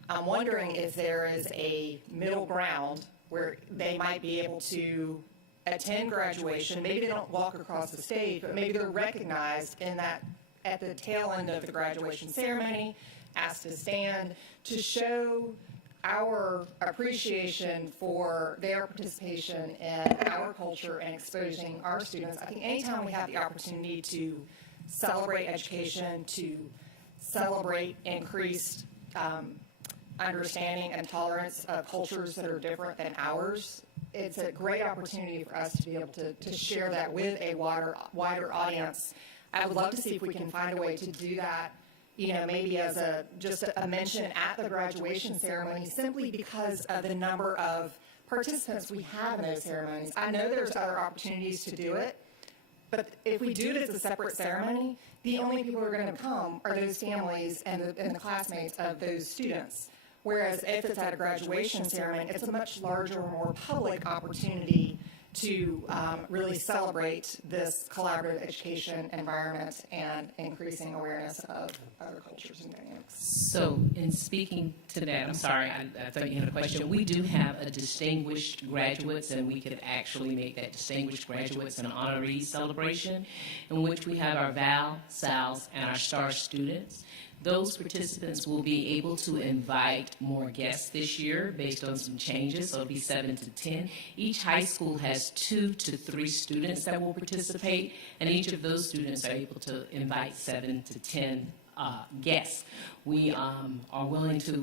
I'm wondering if there is a middle ground where they might be able to attend graduation. Maybe they don't walk across the stage, but maybe they're recognized in that at the tail end of the graduation ceremony, asked to stand to show our appreciation for their participation in our culture and exposing our students. I think anytime we have the opportunity to celebrate education, to celebrate increased understanding and tolerance of cultures that are different than ours, it's a great opportunity for us to be able to share that with a wider audience. I would love to see if we can find a way to do that, maybe as just a mention at the graduation ceremony, simply because of the number of participants we have in those ceremonies. I know there's other opportunities to do it, but if we do it as a separate ceremony, the only people who are going to come are those families and the classmates of those students. Whereas if it's at a graduation ceremony, it's a much larger, more public opportunity to really celebrate this collaborative education environment and increasing awareness of other cultures and dynamics. So in speaking to that, I'm sorry, I thought you had a question. We do have a distinguished graduates, and we could actually make that distinguished graduates an honoree celebration in which we have our VAL, SALs, and our STAR students. Those participants will be able to invite more guests this year based on some changes, so it'll be 7 to 10. Each high school has 2 to 3 students that will participate, and each of those students are able to invite 7 to 10 guests. We are willing to,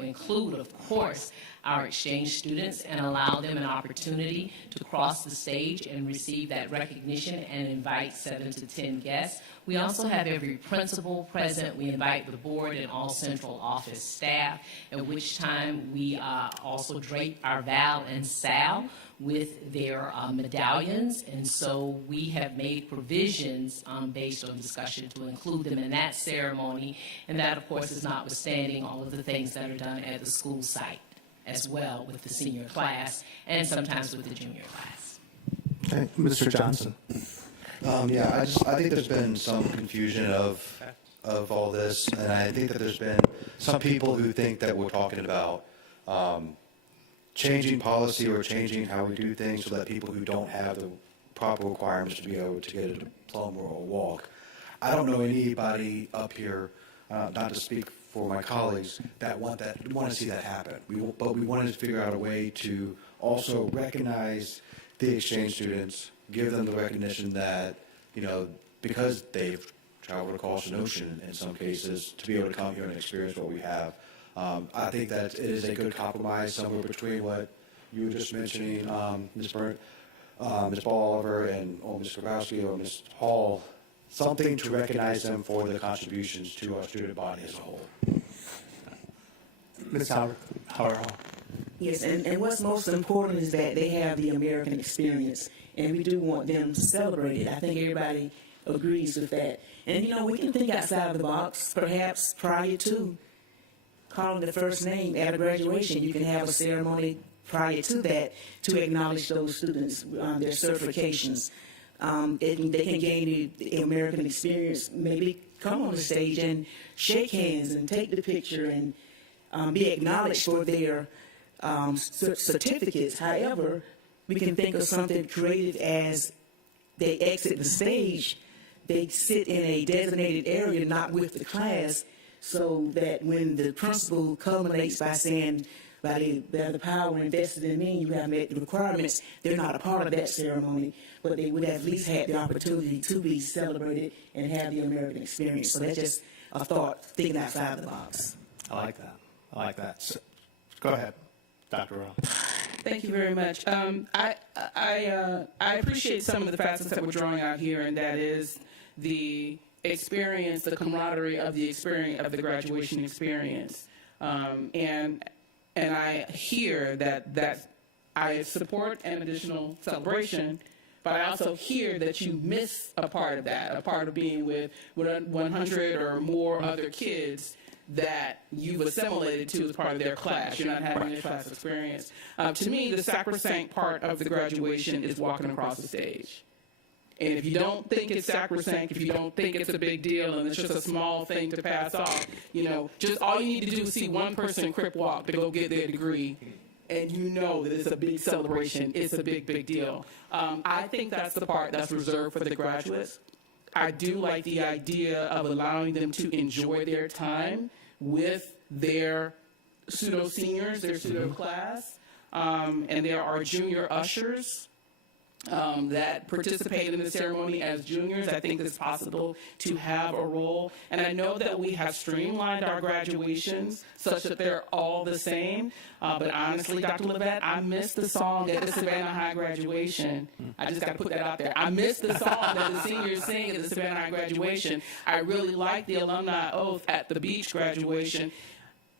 include, of course, our exchange students and allow them an opportunity to cross the stage and receive that recognition and invite 7 to 10 guests. We also have every principal present. We invite the board and all central office staff, at which time we also drape our Val and Sal with their medallions, and so we have made provisions based on discussion to include them in that ceremony, and that, of course, is notwithstanding all of the things that are done at the school site as well with the senior class and sometimes with the junior class. Okay, Mr. Johnson. I think there's been some confusion of all this, and I think that there's been some people who think that we're talking about changing policy or changing how we do things so that people who don't have the proper requirements to be able to get a diploma or walk. I don't know anybody up here, not to speak for my colleagues, that want to see that happen. But we wanted to figure out a way to also recognize the exchange students, give them the recognition that, because they've traveled across the ocean in some cases, to be able to come here and experience what we have. I think that it is a good compromise somewhere between what you were just mentioning, Ms. Ms. Ball Oliver, or Ms. Grabowski or Ms. Hall, something to recognize them for the contributions to our student body as a whole. Ms. Howard. Yes, and what's most important is that they have the American experience, and we do want them to celebrate it. I think everybody agrees with that. And, we can think outside of the box, perhaps prior to calling the first name at a graduation. You can have a ceremony prior to that to acknowledge those students, their certifications. They can gain the American experience, maybe come on the stage and shake hands and take the picture and be acknowledged for their certificates. However, we can think of something creative as they exit the stage, they sit in a designated area, not with the class, so that when the principal culminates by saying, by the power invested in me, you have met the requirements, they're not a part of that ceremony, but they would have at least had the opportunity to be celebrated and have the American experience. So that's just a thought, thinking outside the box. I like that. So, go ahead, Dr. Rowe. Thank you very much. I appreciate some of the facets that we're drawing out here, and that is the experience, the camaraderie of the experience of the graduation experience, and I hear that I support an additional celebration, but I also hear that you miss a part of that, a part of being with 100 or more other kids that you've assimilated to as part of their class. You're not having a class experience. To me, the sacrosanct part of the graduation is walking across the stage. And if you don't think it's sacrosanct, if you don't think it's a big deal and it's just a small thing to pass off, just all you need to do is see one person crip walk to go get their degree, and you know that it's a big celebration. It's a big, big deal. I think that's the part that's reserved for the graduates. I do like the idea of allowing them to enjoy their time with their pseudo-seniors, their pseudo-class, and there are junior ushers that participate in the ceremony as juniors. I think it's possible to have a role. And I know that we have streamlined our graduations such that they're all the same. But honestly, Dr. Levette, I missed the song at the Savannah High graduation. I just got to put that out there. I missed the song that the seniors sing at the Savannah High graduation. I really like the alumni oath at the Beach graduation.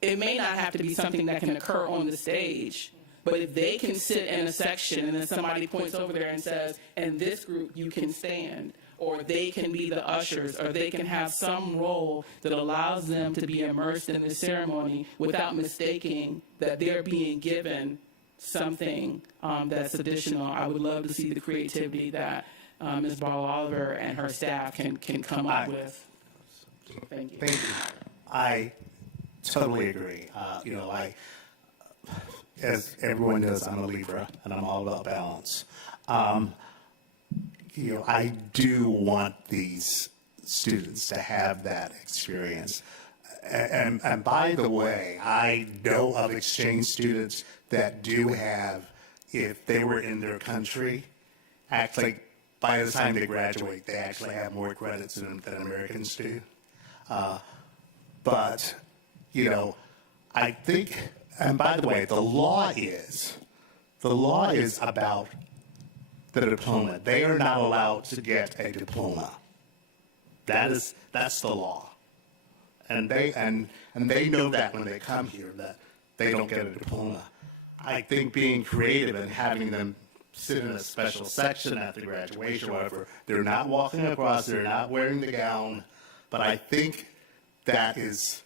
It may not have to be something that can occur on the stage, but if they can sit in a section and then somebody points over there and says, "In this group you can stand," or they can be the ushers, or they can have some role that allows them to be immersed in the ceremony without mistaking that they're being given something that's additional. I would love to see the creativity that Ms. Ball Oliver and her staff can come up with. Thank you. Thank you. I totally agree. As everyone knows, I'm a Libra, and I'm all about balance. I do want these students to have that experience. And by the way, I know of exchange students that do have, if they were in their country, actually, by the time they graduate, they actually have more credits than Americans do. But, you know, I think, and by the way, the law is about the diploma. They are not allowed to get a diploma. That's the law. And they know that when they come here, that they don't get a diploma. I think being creative and having them sit in a special section at the graduation or whatever, they're not walking across, they're not wearing the gown, but I think that is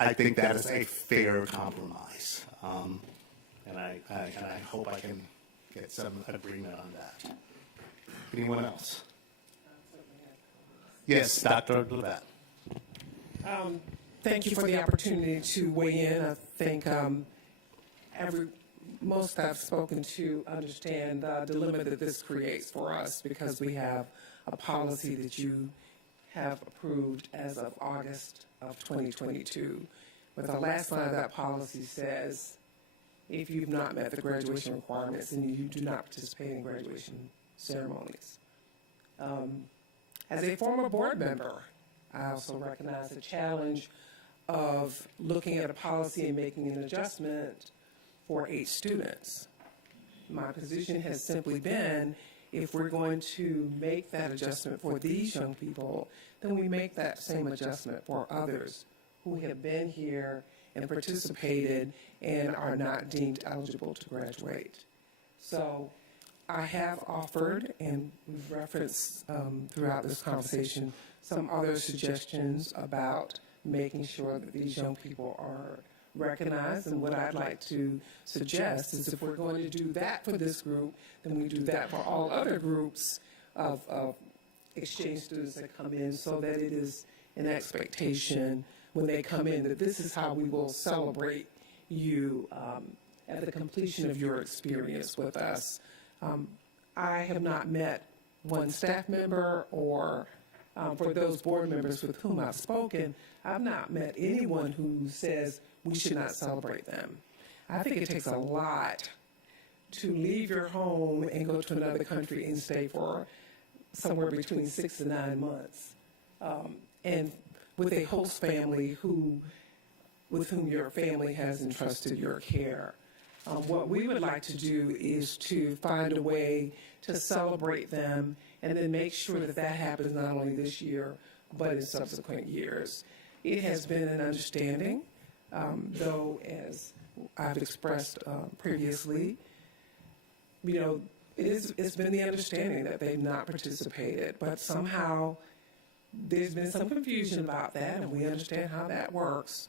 a fair compromise. And I hope I can get some agreement on that. Anyone else? Yes, Dr. Levat. Thank you for the opportunity to weigh in. I think most I've spoken to understand the dilemma that this creates for us because we have a policy that you have approved as of August of 2022. But the last line of that policy says, if you've not met the graduation requirements, then you do not participate in graduation ceremonies. As a former board member, I also recognize the challenge of looking at a policy and making an adjustment for 8 students. My position has simply been, if we're going to make that adjustment for these young people, then we make that same adjustment for others who have been here and participated and are not deemed eligible to graduate. So I have offered, and we've referenced throughout this conversation, some other suggestions about making sure that these young people are recognized. And what I'd like to suggest is if we're going to do that for this group, then we do that for all other groups of exchange students that come in, so that it is an expectation when they come in that this is how we will celebrate you at the completion of your experience with us. I have not met one staff member or for those board members with whom I've spoken, I've not met anyone who says we should not celebrate them. I think it takes a lot to leave your home and go to another country and stay for somewhere between 6 and 9 months. And with a host family with whom your family has entrusted your care. What we would like to do is to find a way to celebrate them and then make sure that that happens not only this year, but in subsequent years. It has been an understanding, though, as I've expressed previously, you know, it's been the understanding that they've not participated, but somehow there's been some confusion about that, and we understand how that works.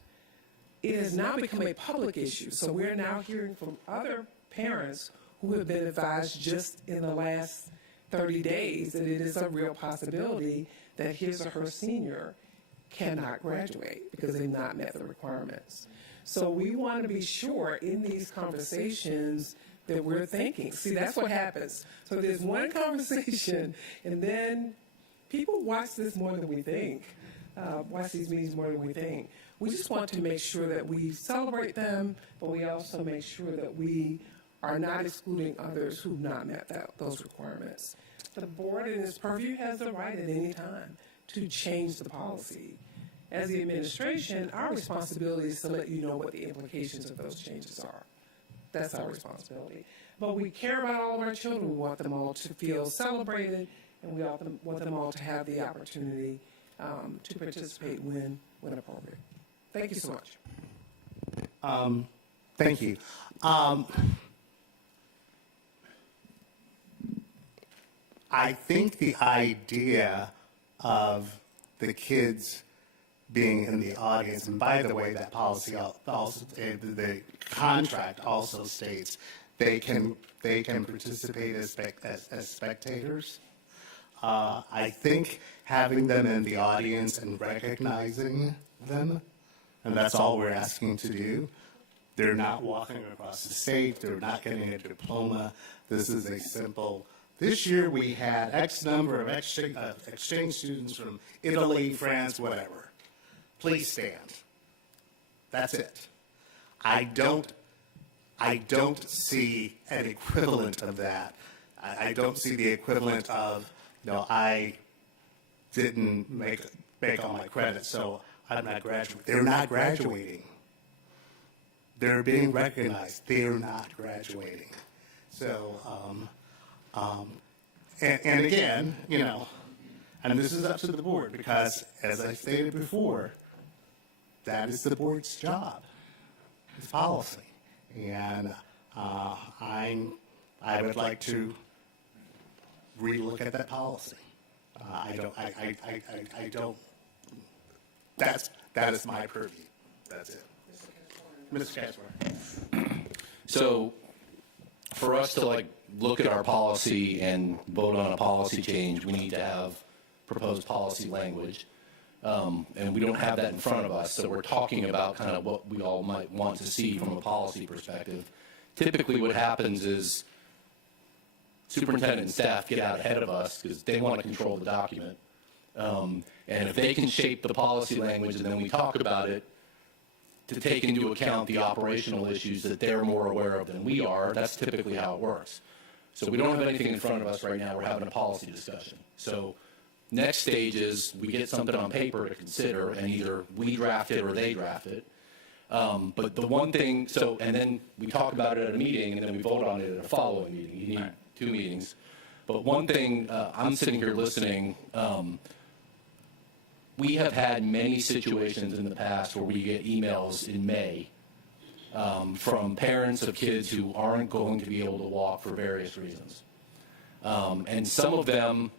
It has now become a public issue, so we're now hearing from other parents who have been advised just in the last 30 days that it is a real possibility that his or her senior cannot graduate because they've not met the requirements. So we want to be sure in these conversations that we're thinking. See, that's what happens. So there's one conversation, and then people watch this more than we think, watch these meetings more than we think. We just want to make sure that we celebrate them, but we also make sure that we are not excluding others who've not met those requirements. The board in its purview has the right at any time to change the policy. As the administration, our responsibility is to let you know what the implications of those changes are. That's our responsibility. But we care about all of our children. We want them all to feel celebrated, and we want them all to have the opportunity to participate when appropriate. Thank you so much. Thank you. I think the idea of the kids being in the audience, and by the way, that policy also, the contract also states they can participate as spectators. I think having them in the audience and recognizing them, and that's all we're asking to do. They're not walking across the stage. They're not getting a diploma. This is a simple. This year we had X number of exchange students from Italy, France, whatever. Please stand. That's it. I don't see an equivalent of that. I don't see the equivalent of, I didn't make all my credits, so I'm not graduating. They're not graduating. They're being recognized. They're not graduating. So, and again, you know, and this is up to the board because, as I stated before, that is the board's job. It's policy, and I would like to relook at that policy. I don't. That is my purview. That's it. Mr. Kaczmarek. So, for us to like look at our policy and vote on a policy change, we need to have proposed policy language, and we don't have that in front of us. So we're talking about kind of what we all might want to see from a policy perspective. Typically, what happens is superintendent and staff get out ahead of us because they want to control the document. And if they can shape the policy language and then we talk about it to take into account the operational issues that they're more aware of than we are, that's typically how it works. So we don't have anything in front of us right now. We're having a policy discussion. So next stage is we get something on paper to consider, and either we draft it or they draft it. But the one thing, and then we talk about it at a meeting, and then we vote on it at a following meeting. You need 2 meetings. But one thing, I'm sitting here listening, we have had many situations in the past where we get emails in May from parents of kids who aren't going to be able to walk for various reasons. And some of them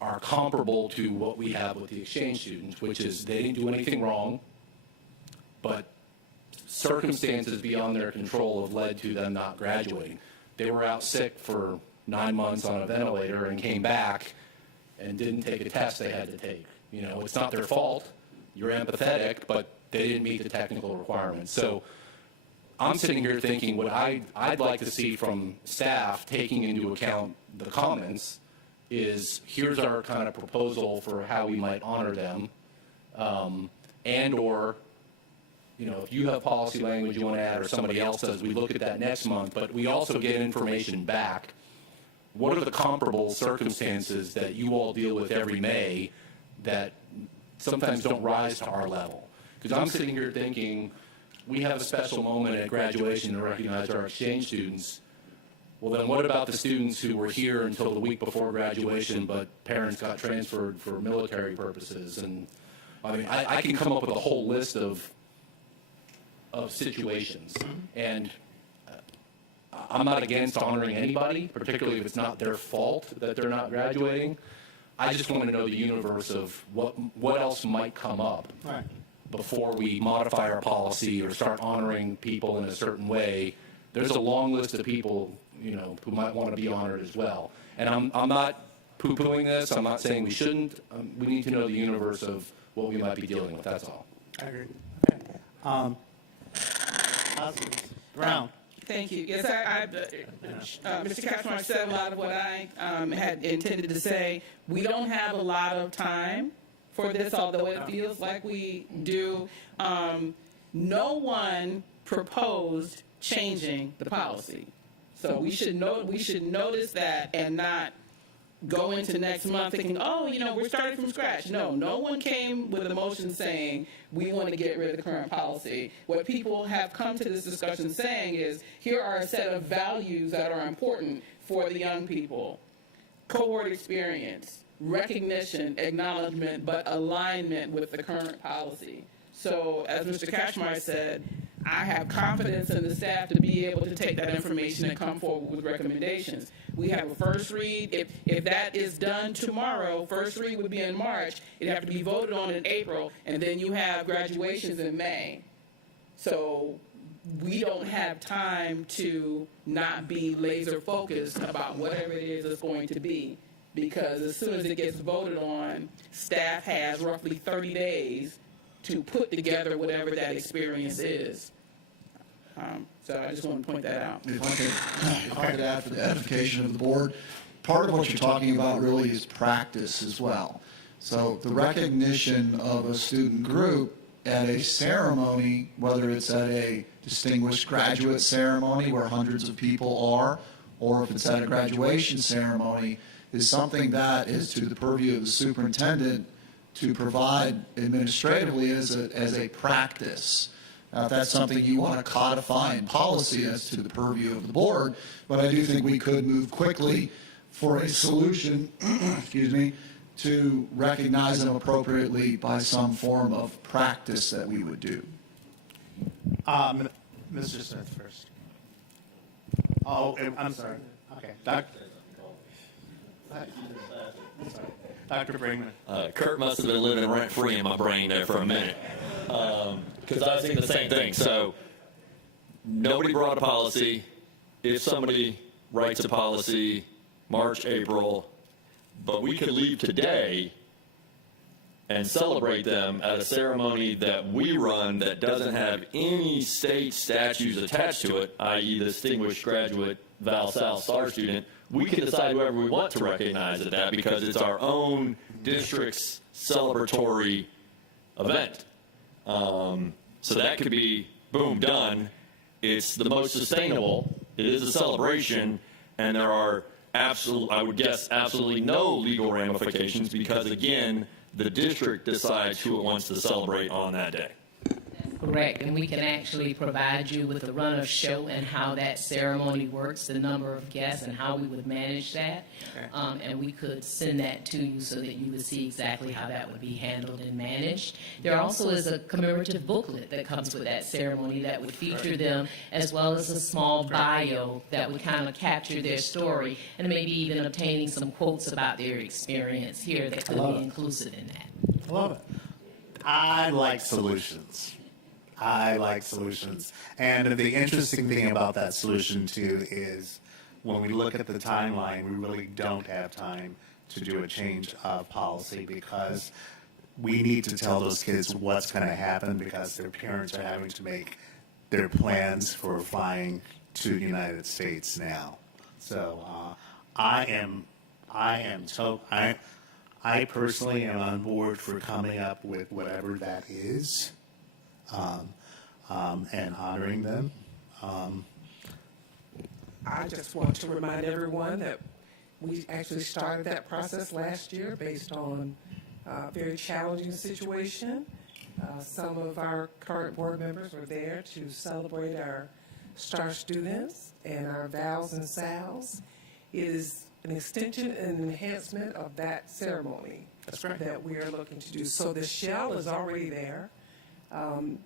are comparable to what we have with the exchange students, which is they didn't do anything wrong, but circumstances beyond their control have led to them not graduating. They were out sick for 9 months on a ventilator and came back and didn't take a test they had to take. You know, it's not their fault. You're empathetic, but they didn't meet the technical requirements. So I'm sitting here thinking what I'd like to see from staff taking into account the comments is here's our kind of proposal for how we might honor them, and or, you know, if you have policy language you want to add or somebody else does, we look at that next month, but we also get information back. What are the comparable circumstances that you all deal with every May that sometimes don't rise to our level? Because I'm sitting here thinking we have a special moment at graduation to recognize our exchange students. Well, then what about the students who were here until the week before graduation, but parents got transferred for military purposes? And I mean, I can come up with a whole list of situations. And I'm not against honoring anybody, particularly if it's not their fault that they're not graduating. I just want to know the universe of what else might come up before we modify our policy or start honoring people in a certain way. There's a long list of people, you know, who might want to be honored as well. And I'm not poo-pooing this. I'm not saying we shouldn't. We need to know the universe of what we might be dealing with. That's all. I agree. Okay. Brown. Thank you. Yes, Mr. Kaczmarek said a lot of what I had intended to say. We don't have a lot of time for this, although it feels like we do. No one proposed changing the policy, so we should notice that and not go into next month thinking, oh, you know, we're starting from scratch. No one came with a motion saying we want to get rid of the current policy. What people have come to this discussion saying is here are a set of values that are important for the young people. Cohort experience, recognition, acknowledgement, but alignment with the current policy. So as Mr. Kaczmarek said, I have confidence in the staff to be able to take that information and come forward with recommendations. We have a first read. If that is done tomorrow, first read would be in March. It'd have to be voted on in April, and then you have graduations in May. So we don't have time to not be laser focused about whatever it is it's going to be, because as soon as it gets voted on, staff has roughly 30 days to put together whatever that experience is. So I just want to point that out. If I could add for the edification of the board, part of what you're talking about really is practice as well. So the recognition of a student group at a ceremony, whether it's at a distinguished graduate ceremony where hundreds of people are, or if it's at a graduation ceremony, is something that is to the purview of the superintendent to provide administratively as a practice. If that's something you want to codify in policy as to the purview of the board, but I do think we could move quickly for a solution, excuse me, to recognize them appropriately by some form of practice that we would do. Mr. Smith first. Oh, I'm sorry. Okay. Dr. Brinkman. Kurt must have been living rent-free in my brain there for a minute. Because I was thinking the same thing. So nobody brought a policy. If somebody writes a policy, March, April, but we could leave today and celebrate them at a ceremony that we run that doesn't have any state statutes attached to it, i.e. the Distinguished Graduate Val Sal Star Student, we can decide whoever we want to recognize at that because it's our own district's celebratory event. So that could be, boom, done. It's the most sustainable. It is a celebration, and there are I would guess absolutely no legal ramifications because, again, the district decides who it wants to celebrate on that day. Correct, and we can actually provide you with the run of show and how that ceremony works, the number of guests, and how we would manage that. Okay. And we could send that to you so that you would see exactly how that would be handled and managed. There also is a commemorative booklet that comes with that ceremony that would feature them, as well as a small bio that would kind of capture their story, and maybe even obtaining some quotes about their experience here that could be inclusive in that. I love it. I like solutions. And the interesting thing about that solution, too, is when we look at the timeline, we really don't have time to do a change of policy because we need to tell those kids what's going to happen because their parents are having to make their plans for flying to the United States now. So I personally am on board for coming up with whatever that is. And honoring them. I just want to remind everyone that we actually started that process last year based on a very challenging situation. Some of our current board members were there to celebrate our STAR students and our VALs and SALs. It is an extension and enhancement of that ceremony that we are looking to do. So the shell is already there.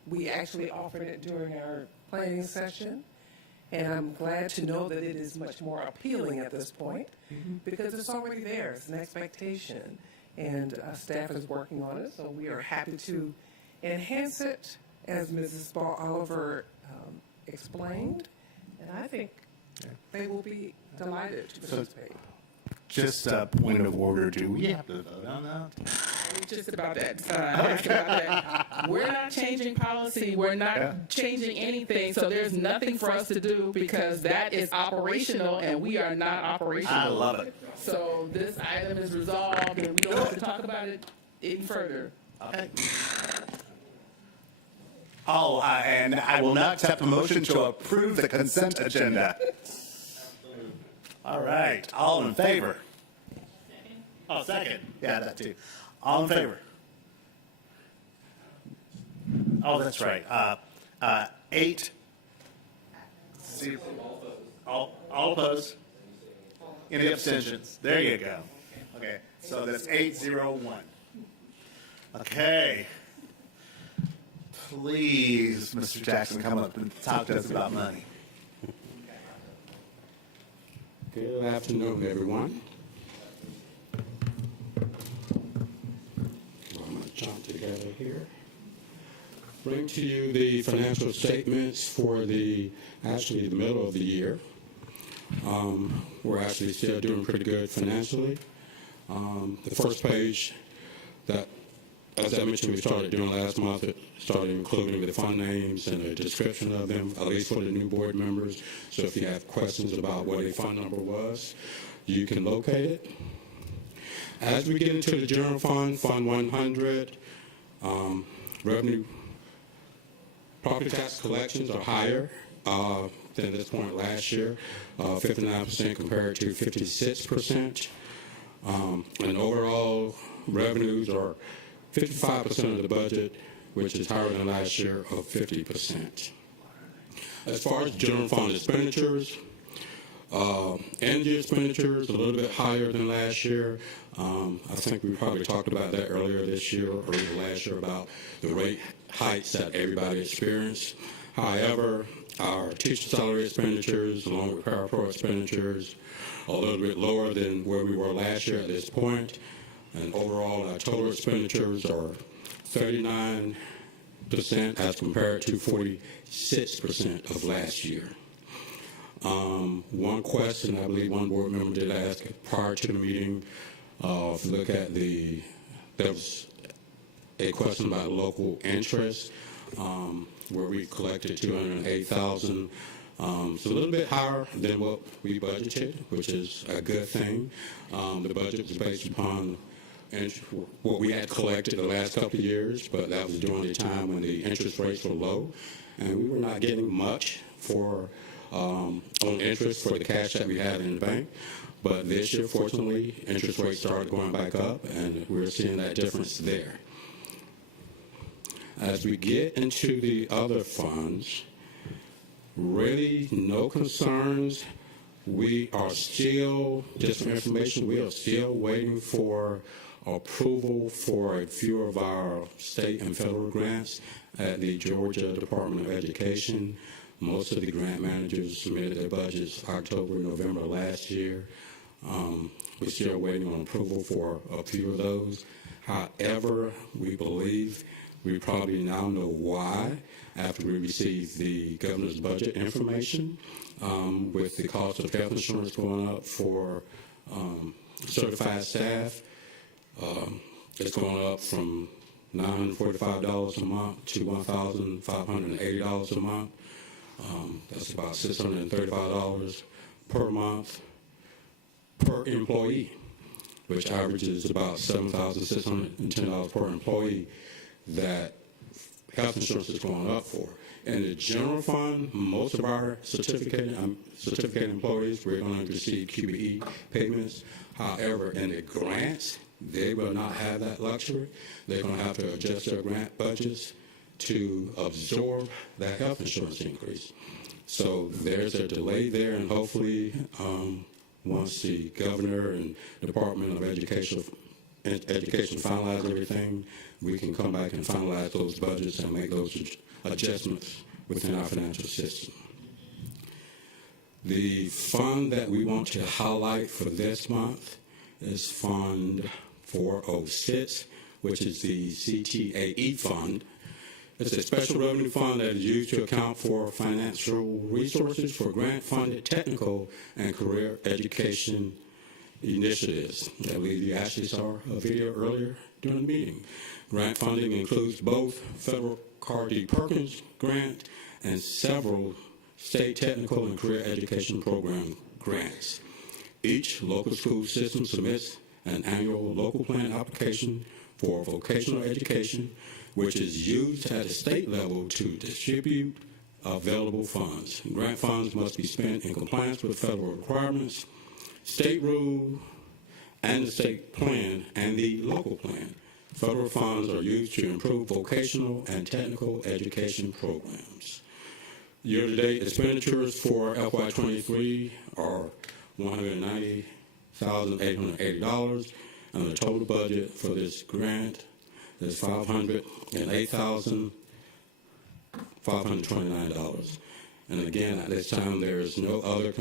We actually offered it during our planning session, and I'm glad to know that it is much more appealing at this point because it's already there. It's an expectation, and staff is working on it, so we are happy to enhance it, as Mrs. Ball Oliver explained, and I think they will be delighted to participate. Just a point of order, do we have to vote on that? Just about that. We're not changing policy. We're not changing anything. So there's nothing for us to do because that is operational and we are not operational. I love it. So this item is resolved and we don't have to talk about it any further. Okay. And I will now accept a motion to approve the consent agenda. All right. All in favor? Oh, second. Yeah, that too. All in favor? Oh, that's right. 8. All opposed? Any abstentions? There you go. Okay, so that's 801. Okay. Please, Mr. Jackson, come up and talk to us about money. Good afternoon, everyone. I'm going to jump together here. Bring to you the financial statements for the middle of the year. We're actually still doing pretty good financially. The first page that, as I mentioned, we started doing last month, it started including the fund names and a description of them, at least for the new board members. So if you have questions about what a fund number was, you can locate it. As we get into the general fund, Fund 100, revenue, property tax collections are higher than this point last year, 59% compared to 56%. And overall revenues are 55% of the budget, which is higher than last year of 50%. As far as general fund expenditures, energy expenditures a little bit higher than last year. I think we probably talked about that earlier this year or last year about the rate hikes that everybody experienced. However, our teacher salary expenditures, along with parapro expenditures, are a little bit lower than where we were last year at this point. And overall, our total expenditures are 39% as compared to 46% of last year. One question I believe one board member did ask prior to the meeting, look at there was a question about local interest, where we collected $208,000. It's a little bit higher than what we budgeted, which is a good thing. The budget was based upon what we had collected the last couple of years, but that was during the time when the interest rates were low, and we were not getting much for on interest for the cash that we had in the bank. But this year, fortunately, interest rates started going back up, and we're seeing that difference there. As we get into the other funds, really no concerns. We are still, just for information, we are still waiting for approval for a few of our state and federal grants at the Georgia Department of Education. Most of the grant managers submitted their budgets October, November last year. We're still waiting on approval for a few of those. However, we believe we probably now know why after we receive the governor's budget information, with the cost of health insurance going up for certified staff. It's going up from $945 a month to $1,580 a month. That's about $635 per month per employee, which averages about $7,610 per employee that health insurance is going up for. In the general fund, most of our certificated employees, we're going to receive QBE payments. However, in the grants, they will not have that luxury. They're going to have to adjust their grant budgets to absorb that health insurance increase. So there's a delay there, and hopefully once the governor and Department of Education finalize everything, we can come back and finalize those budgets and make those adjustments within our financial system. The fund that we want to highlight for this month is Fund 406, which is the CTAE fund. It's a special revenue fund that is used to account for financial resources for grant-funded technical and career education initiatives. I believe you actually saw a video earlier during the meeting. Grant funding includes both federal Carl D. Perkins grant and several state technical and career education program grants. Each local school system submits an annual local plan application for vocational education, which is used at a state level to distribute available funds. Grant funds must be spent in compliance with federal requirements, state rule, and the state plan and the local plan. Federal funds are used to improve vocational and technical education programs. Year-to-date expenditures for FY23 are $190,880, and the total budget for this grant is $508,529. And again, at this time, there is no other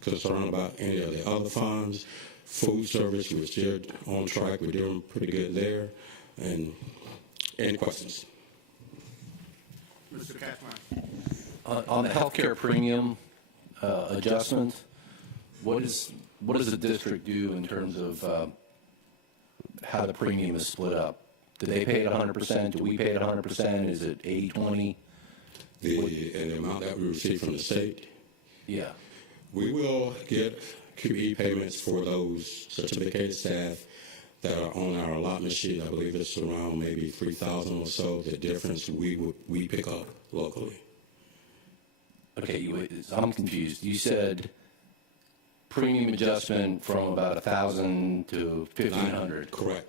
concern about any of the other funds. Food service, we're still on track. We're doing pretty good there. And any questions? Mr. Katzmeyer. On the healthcare premium adjustment, what does the district do in terms of how the premium is split up? Do they pay it 100%? Do we pay it 100%? Is it 80-20? The amount that we receive from the state? Yeah. We will get QE payments for those certificated staff that are on our allotment sheet. I believe it's around maybe 3,000 or so. The difference we pick up locally. Okay, I'm confused. You said premium adjustment from about 1,000 to 1,500. Correct.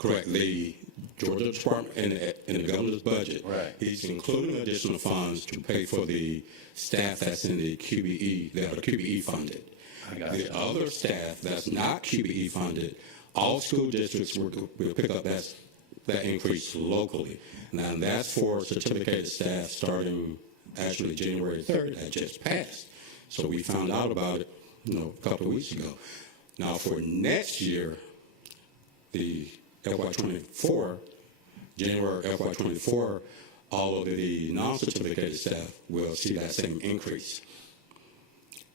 Correct. The Georgia Department in the governor's budget, Right. he's including additional funds to pay for the staff that's in the QBE, that are QBE funded. I got The you. other staff that's not QBE funded, all school districts will pick up that increase locally. Now, that's for certificated staff starting actually January 3rd, that just passed. So we found out about it, a couple of weeks ago. Now, for next year, the FY24, January FY24, all of the non-certificated staff will see that same increase.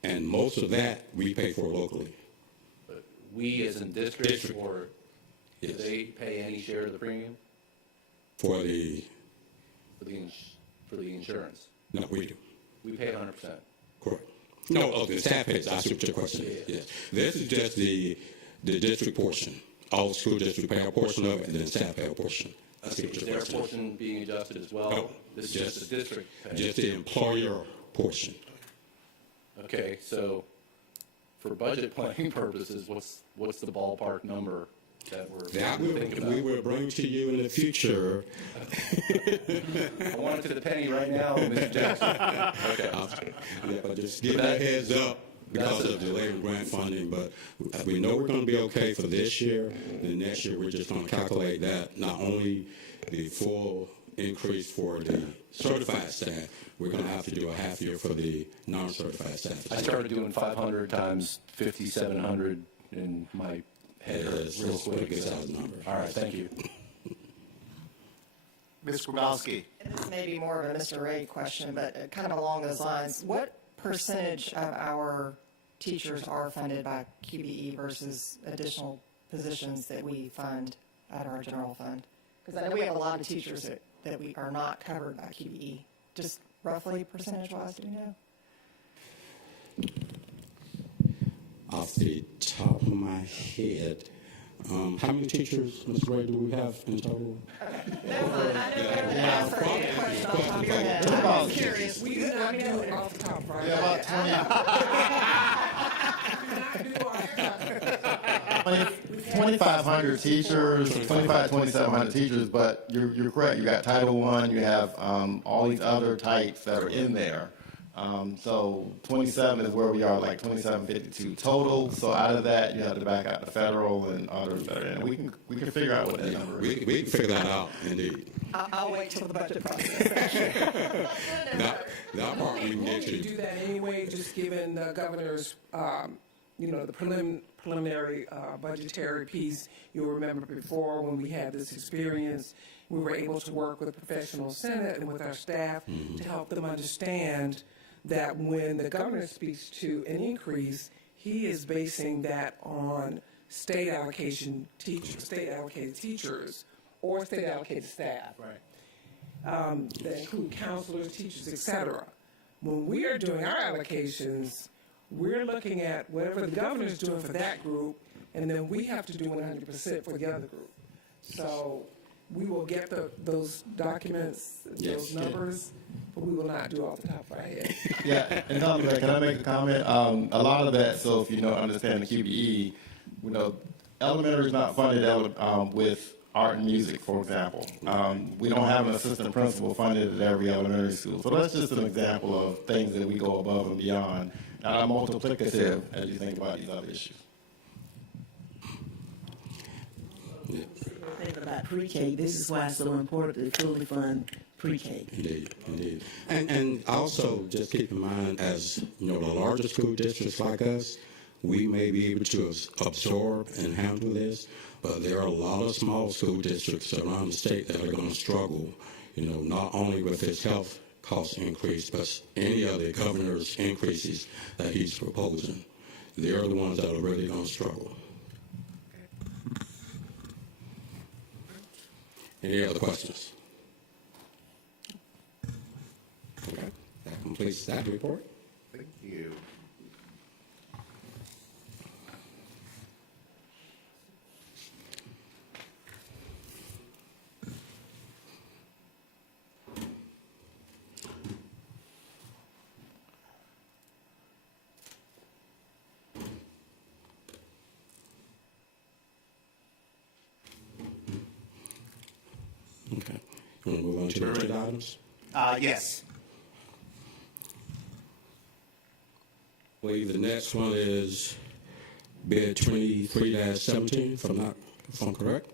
And most of that we pay for locally. We as in district, or do Yes. they pay any share of the premium For the, for the insurance? no, we do. We pay 100%. Correct. No, the staff pays. I see what your question is. Yes. This is just the district portion. All the school districts pay a portion of it, and then staff pay a portion. I see what Is your their question is. portion being adjusted as well? No, This is just- just the district pay. Just the employer portion. Okay, so for budget planning purposes, what's the ballpark number that we're That thinking about? we will bring to you in the future. I want it to the penny right now, Mr. Jackson. Okay. Yeah, but just give that heads up because of delay in grant funding. But we know we're going to be okay for this year. Then next year, we're just going to calculate that not only the full increase for the certified staff, we're going to have to do a half year for the non-certified staff. I started doing 500 times 5,700 in my head real It's a quick. good size number. All right, thank you. Ms. Grabowski. And this may be more of a Mr. Ray question, but kind of along those lines, what percentage of our teachers are funded by QBE versus additional positions that we fund out of our general fund? Because I know we have a lot of teachers that we are not covered by QBE. Just roughly percentage-wise, do you know? Off the top of my head, how many teachers, Mr. Ray, do we have in total? I'm curious. We do not do it off the top of our Yeah, about head. 2,500 teachers, 2,700 teachers, but you're correct. You got Title I, you have all these other types that are in there. So 27 is where we are, like 2752 total. So out of that, you have to back out the federal and others that are in. We can figure out what that number is. We can figure that out, indeed. I'll wait till the budget process. That part we can get We you. do that anyway, just given the governor's, the preliminary budgetary piece. You'll remember before when we had this experience, we were able to work with the professional senate and with our staff to help them understand that when the governor speaks to an increase, he is basing that on state allocated teachers, or state allocated staff. Right. That include counselors, teachers, et cetera. When we are doing our allocations, we're looking at whatever the governor is doing for that group, and then we have to do 100% for the other group. So we will get those documents, those numbers, but we will not do off the top of our head. Yeah, and Dr. can I make a comment? A lot of that, so if you don't understand the QBE, elementary is not funded with art and music, for example. We don't have an assistant principal funded at every elementary school. So that's just an example of things that we go above and beyond, multiplicative as you think about these other issues. Thinking about pre-K, this is why it's so important to fully fund pre-K. Indeed. And also just keep in mind, as the larger school districts like us, we may be able to absorb and handle this, but there are a lot of small school districts around the state that are going to struggle, not only with this health cost increase, but any of the governor's increases that he's proposing. They're the ones that are really going to struggle. Any other questions? Okay, that completes that report. Thank you. Okay. You want to move on to the agenda items? Yes. I believe the next one is bid 23-17, if I'm correct,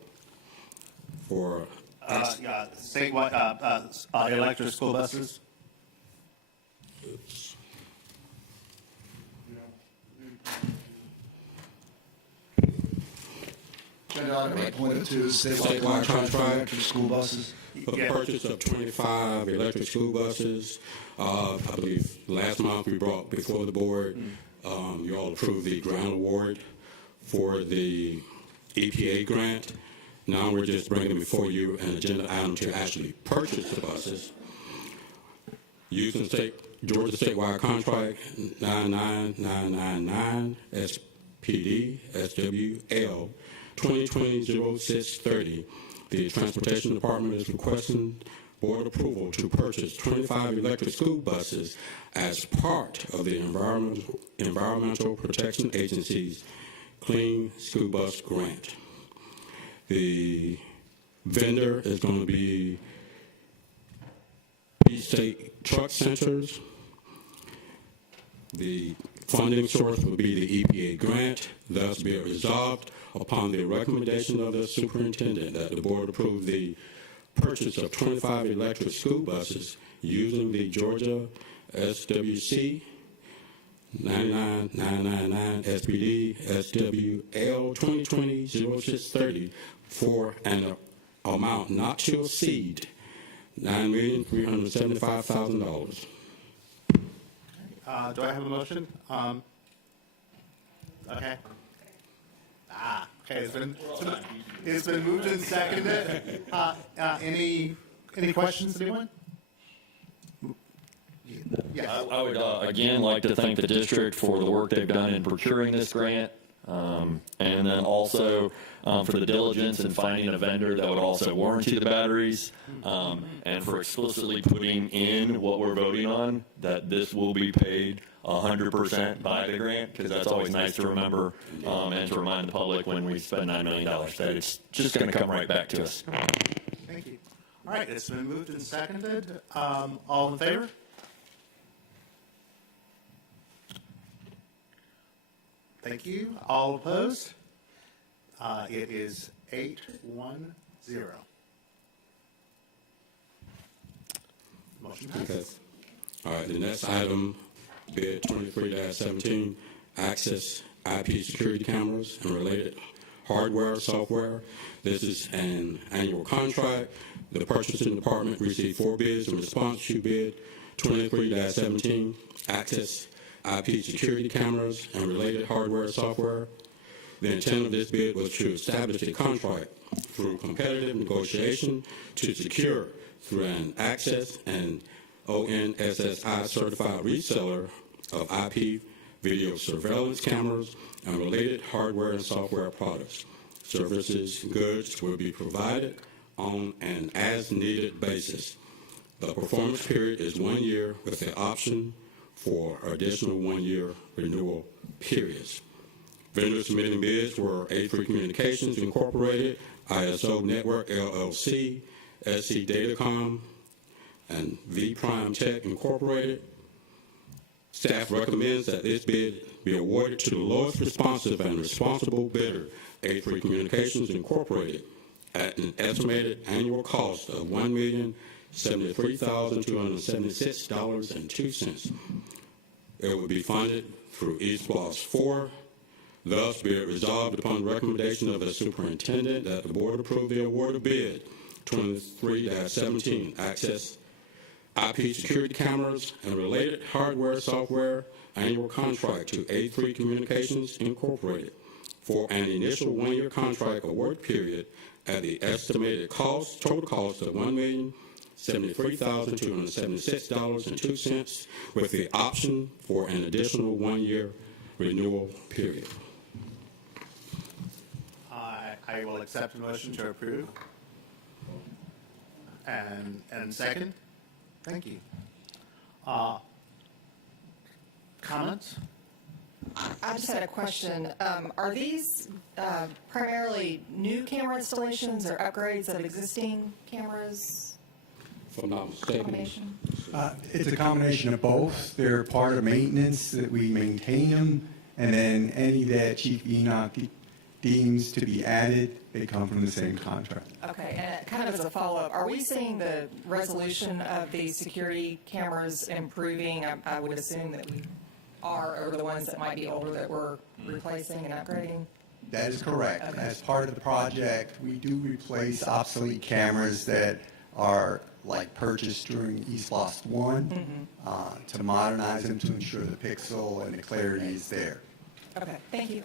for Yeah, statewide electric school buses. Oops. Agenda item 8.02 is statewide contract for school buses. For the purchase of 25 electric school buses. I believe last month we brought before the board, you all approved the grant award for the EPA grant. Now we're just bringing before you an agenda item to actually purchase the buses. Using Georgia statewide contract 99999 SPD SWL 2020-0630. The Transportation Department is requesting board approval to purchase 25 electric school buses as part of the Environmental Protection Agency's Clean School Bus Grant. The vendor is going to be State Truck Centers. The funding source will be the EPA grant, thus be it resolved upon the recommendation of the superintendent that the board approve the purchase of 25 electric school buses using the Georgia SWC 99999 SPD SWL 2020-0630 for an amount not to exceed $9,375,000. Do I have a motion? Okay. Okay, it's been moved and seconded. Any questions, anyone? Yeah. I would again like to thank the district for the work they've done in procuring this grant, and then also for the diligence in finding a vendor that would also warranty the batteries, and for explicitly putting in what we're voting on, that this will be paid 100% by the grant, because that's always nice to remember and to remind the public when we spend $9 million that it's just going to come right back to us. Thank you. All right, it's been moved and seconded. All in favor? Thank you. All opposed? It is 8-1-0. Motion passes. Okay. All right, the next item, bid 23-17, access IP security cameras and related hardware, software. This is an annual contract. The purchasing department received 4 bids in response to bid 23-17, access IP security cameras and related hardware, software. The intent of this bid was to establish a contract through competitive negotiation to secure through an access and ONSSI certified reseller of IP video surveillance cameras and related hardware and software products. Services and goods will be provided on an as-needed basis. The performance period is 1 year with the option for additional 1-year renewal periods. Vendors submitting bids were A3 Communications Incorporated, ISO Network LLC, SC Datacom, and V Prime Tech Incorporated. Staff recommends that this bid be awarded to the lowest responsive and responsible bidder, A3 Communications Incorporated, at an estimated annual cost of $1,073,276.02. It will be funded through East Loss 4. Thus, be it resolved upon recommendation of the superintendent that the board approve the award of bid 23-17, access IP security cameras and related hardware, software, annual contract to A3 Communications Incorporated for an initial 1-year contract award period at the estimated cost, total cost of $1,073,276.02 with the option for an additional 1-year renewal period. I will accept a motion to approve. And second? Thank you. Comments? I just had a question. Are these primarily new camera installations or upgrades of existing cameras? If I'm not mistaken. Combination? It's a combination of both. They're part of maintenance, that we maintain them, and then any that Chief Enoch deems to be added, they come from the same contract. Okay, and kind of as a follow-up, are we seeing the resolution of these security cameras improving? I would assume that we are, or the ones that might be older that we're replacing and upgrading? That is correct. Okay. As part of the project, we do replace obsolete cameras that are like purchased during East Lost 1 to modernize them to ensure the pixel and the clarity is there. Okay, thank you.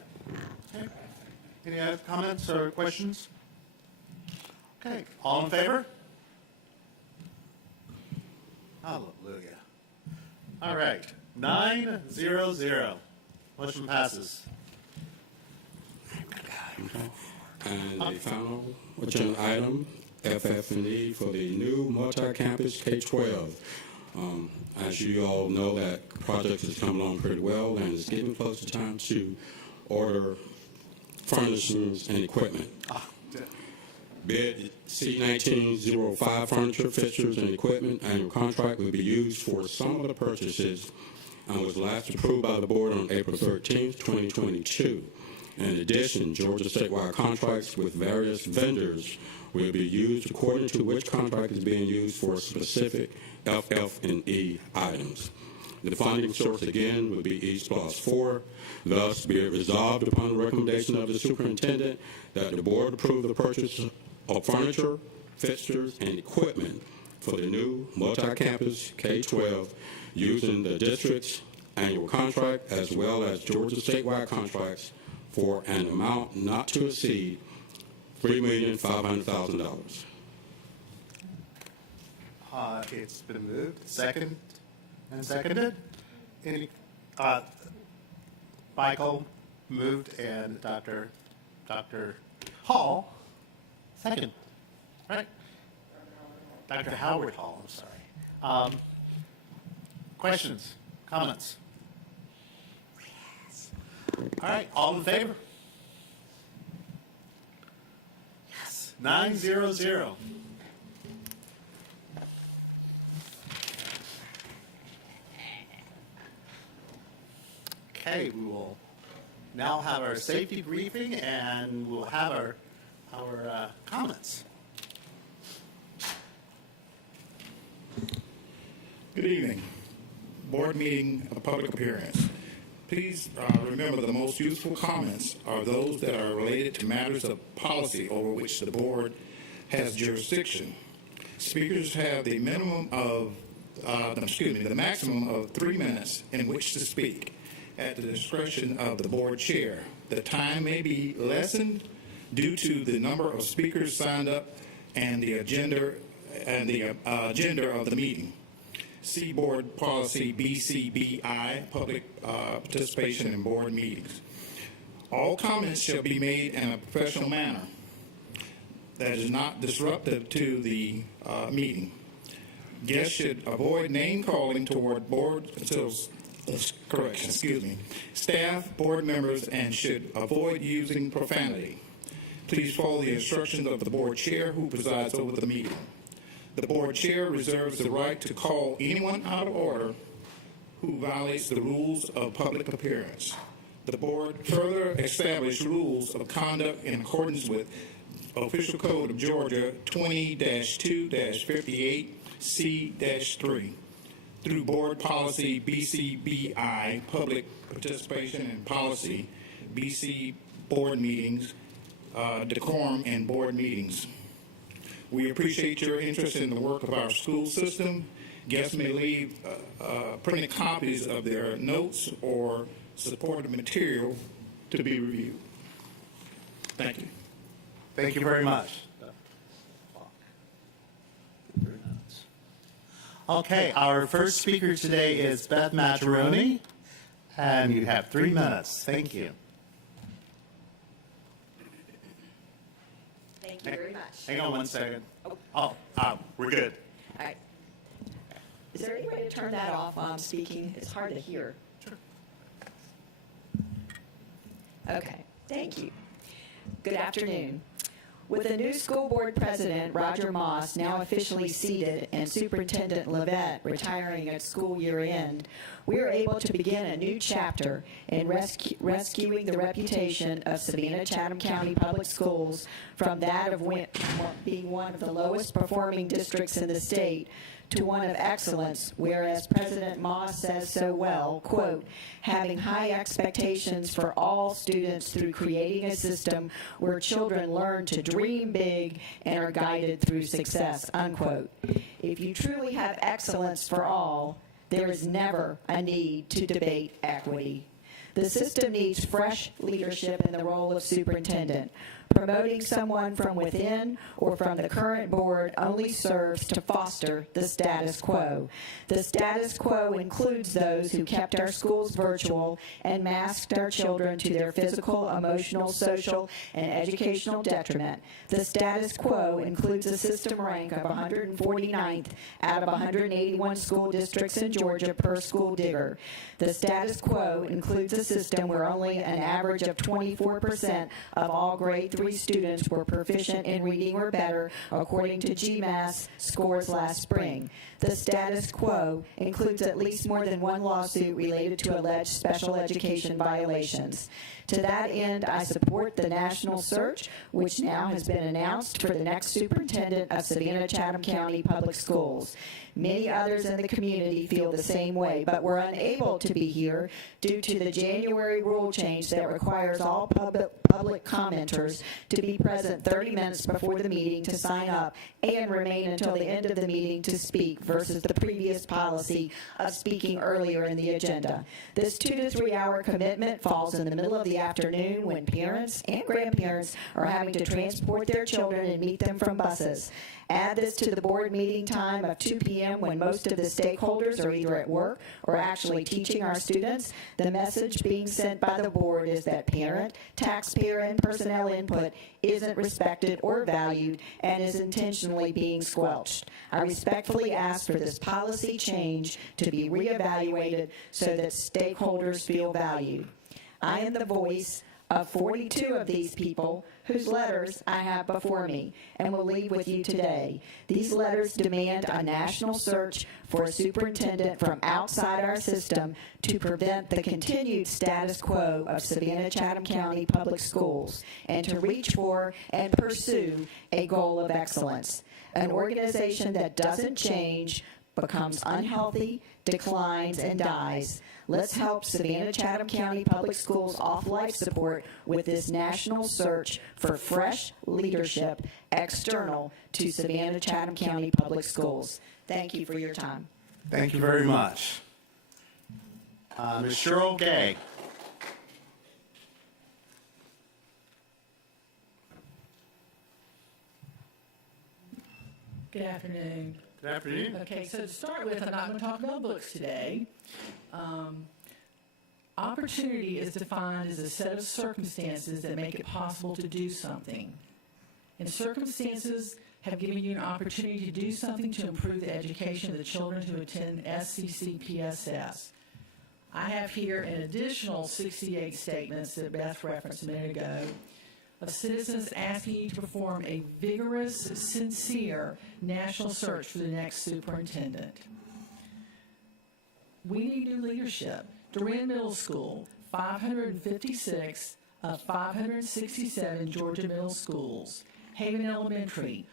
Okay. Any other comments or questions? Okay, all in favor? Hallelujah. All right, 900. Motion passes. And the final agenda item, FF&E for the new multi-campus K-12. As you all know, that project is coming along pretty well, and it's getting close to time to order furnishings and equipment. Bid C1905 furniture, fixtures, and equipment annual contract will be used for some of the purchases and was last approved by the board on April 13, 2022. In addition, Georgia statewide contracts with various vendors will be used according to which contract is being used for specific FF&E items. The funding source again will be East Plus 4. Thus, be it resolved upon the recommendation of the superintendent that the board approve the purchase of furniture, fixtures, and equipment for the new multi-campus K-12 using the district's annual contract as well as Georgia statewide contracts for an amount not to exceed $3,500,000. It's been moved, second and seconded. Any, Michael moved and Dr. Hall, second, right? Dr. Howard Hall, I'm sorry. Questions, comments? All right, all in favor? Yes, 900. Okay, we will now have our safety briefing and we'll have our comments. Good evening. Board meeting, a public appearance. Please remember the most useful comments are those that are related to matters of policy over which the board has jurisdiction. Speakers have the maximum of 3 minutes in which to speak at the discretion of the board chair. The time may be lessened due to the number of speakers signed up and the agenda of the meeting. See Board Policy BCBI, Public Participation in Board Meetings. All comments shall be made in a professional manner that is not disruptive to the meeting. Guests should avoid name calling toward board staff, board members, and should avoid using profanity. Please follow the instructions of the board chair who presides over the meeting. The board chair reserves the right to call anyone out of order who violates the rules of public appearance. The board further established rules of conduct in accordance with Official Code of Georgia 20-2-58C-3 through Board Policy BCBI, Public Participation in Policy, BC Board Meetings, Decorum in Board Meetings. We appreciate your interest in the work of our school system. Guests may leave printed copies of their notes or supporting material to be reviewed. Thank you. Thank you very much. Okay, our first speaker today is Beth Mataroni, and you have 3 minutes. Thank you. Thank you very much. Hang on 1 second. We're good. All right. Is there any way to turn that off while I'm speaking? It's hard to hear. Sure. Okay, thank you. Good afternoon. With the new school board president, Roger Moss, now officially seated, and Superintendent Levette retiring at school year end, we are able to begin a new chapter in rescuing the reputation of Savannah-Chatham County Public Schools from that of being one of the lowest performing districts in the state to one of excellence, whereas President Moss says so well, quote, having high expectations for all students through creating a system where children learn to dream big and are guided through success, unquote. If you truly have excellence for all, there is never a need to debate equity. The system needs fresh leadership in the role of superintendent. Promoting someone from within or from the current board only serves to foster the status quo. The status quo includes those who kept our schools virtual and masked our children to their physical, emotional, social, and educational detriment. The status quo includes a system rank of 149th out of 181 school districts in Georgia per school digger. The status quo includes a system where only an average of 24% of all grade 3 students were proficient in reading or better, according to GMAS scores last spring. The status quo includes at least more than one lawsuit related to alleged special education violations. To that end, I support the national search, which now has been announced for the next superintendent of Savannah-Chatham County Public Schools. Many others in the community feel the same way, but were unable to be here due to the January rule change that requires all public commenters to be present 30 minutes before the meeting to sign up and remain until the end of the meeting to speak versus the previous policy of speaking earlier in the agenda. This 2 to 3 hour commitment falls in the middle of the afternoon when parents and grandparents are having to transport their children and meet them from buses. Add this to the board meeting time of 2 p.m. when most of the stakeholders are either at work or actually teaching our students. The message being sent by the board is that parent, taxpayer, and personnel input isn't respected or valued and is intentionally being squelched. I respectfully ask for this policy change to be reevaluated so that stakeholders feel valued. I am the voice of 42 of these people whose letters I have before me and will leave with you today. These letters demand a national search for a superintendent from outside our system to prevent the continued status quo of Savannah-Chatham County Public Schools and to reach for and pursue a goal of excellence. An organization that doesn't change becomes unhealthy, declines, and dies. Let's help Savannah-Chatham County Public Schools off life support with this national search for fresh leadership external to Savannah-Chatham County Public Schools. Thank you for your time. Thank you very much. Ms. Cheryl Gay. Good afternoon. Good afternoon. Okay, so to start with, I'm not going to talk about books today. Opportunity is defined as a set of circumstances that make it possible to do something. And circumstances have given you an opportunity to do something to improve the education of the children who attend SCCPSS. I have here an additional 68 statements that Beth referenced a minute ago of citizens asking you to perform a vigorous, sincere national search for the next superintendent. We need new leadership. Durand Middle School, 556 of 567 Georgia middle schools. Haven Elementary,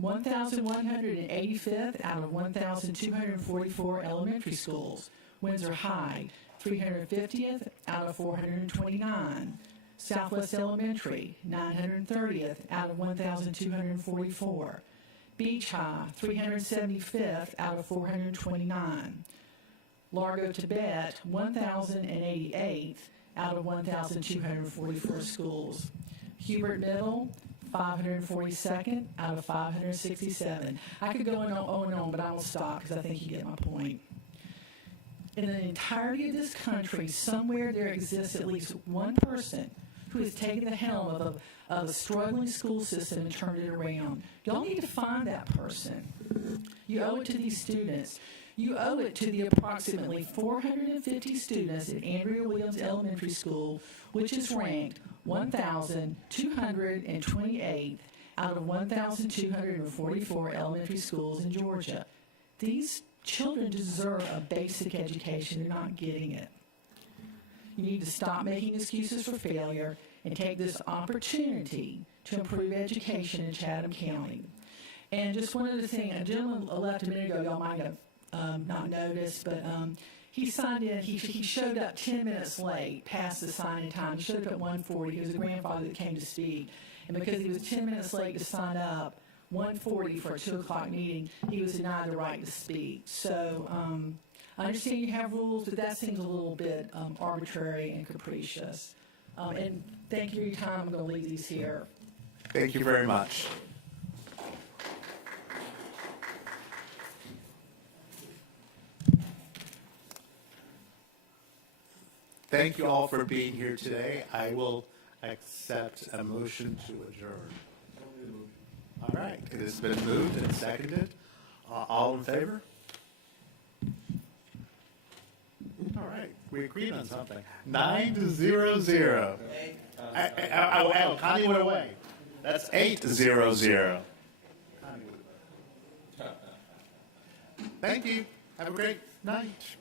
1,185th out of 1,244 elementary schools. Windsor High, 350th out of 429. Southwest Elementary, 930th out of 1,244. Beach High, 375th out of 429. Largo Tibet, 1,088th out of 1,244 schools. Hubert Middle, 542nd out of 567. I could go on and on, but I will stop because I think you get my point. In the entirety of this country, somewhere there exists at least one person who has taken the helm of a struggling school system and turned it around. Y'all need to find that person. You owe it to these students. You owe it to the approximately 450 students at Andrea Williams Elementary School, which is ranked 1,228 out of 1,244 elementary schools in Georgia. These children deserve a basic education. They're not getting it. You need to stop making excuses for failure and take this opportunity to improve education in Chatham County. And just one other thing, a gentleman left a minute ago, y'all might have not noticed, but he signed in, he showed up 10 minutes late past the sign-in time. He showed up at 1:40. He was a grandfather that came to speak. And because he was 10 minutes late to sign up, 1:40 for a 2 o'clock meeting, he was denied the right to speak. So I understand you have rules, but that seems a little bit arbitrary and capricious. And thank you for your time. I'm going to leave these here. Thank you very much. Thank you all for being here today. I will accept a motion to adjourn. All right, it has been moved and seconded. All in favor? All right, we agreed on something. 9-0-0. Connie went away. That's 8-0-0. Thank you. Have a great night.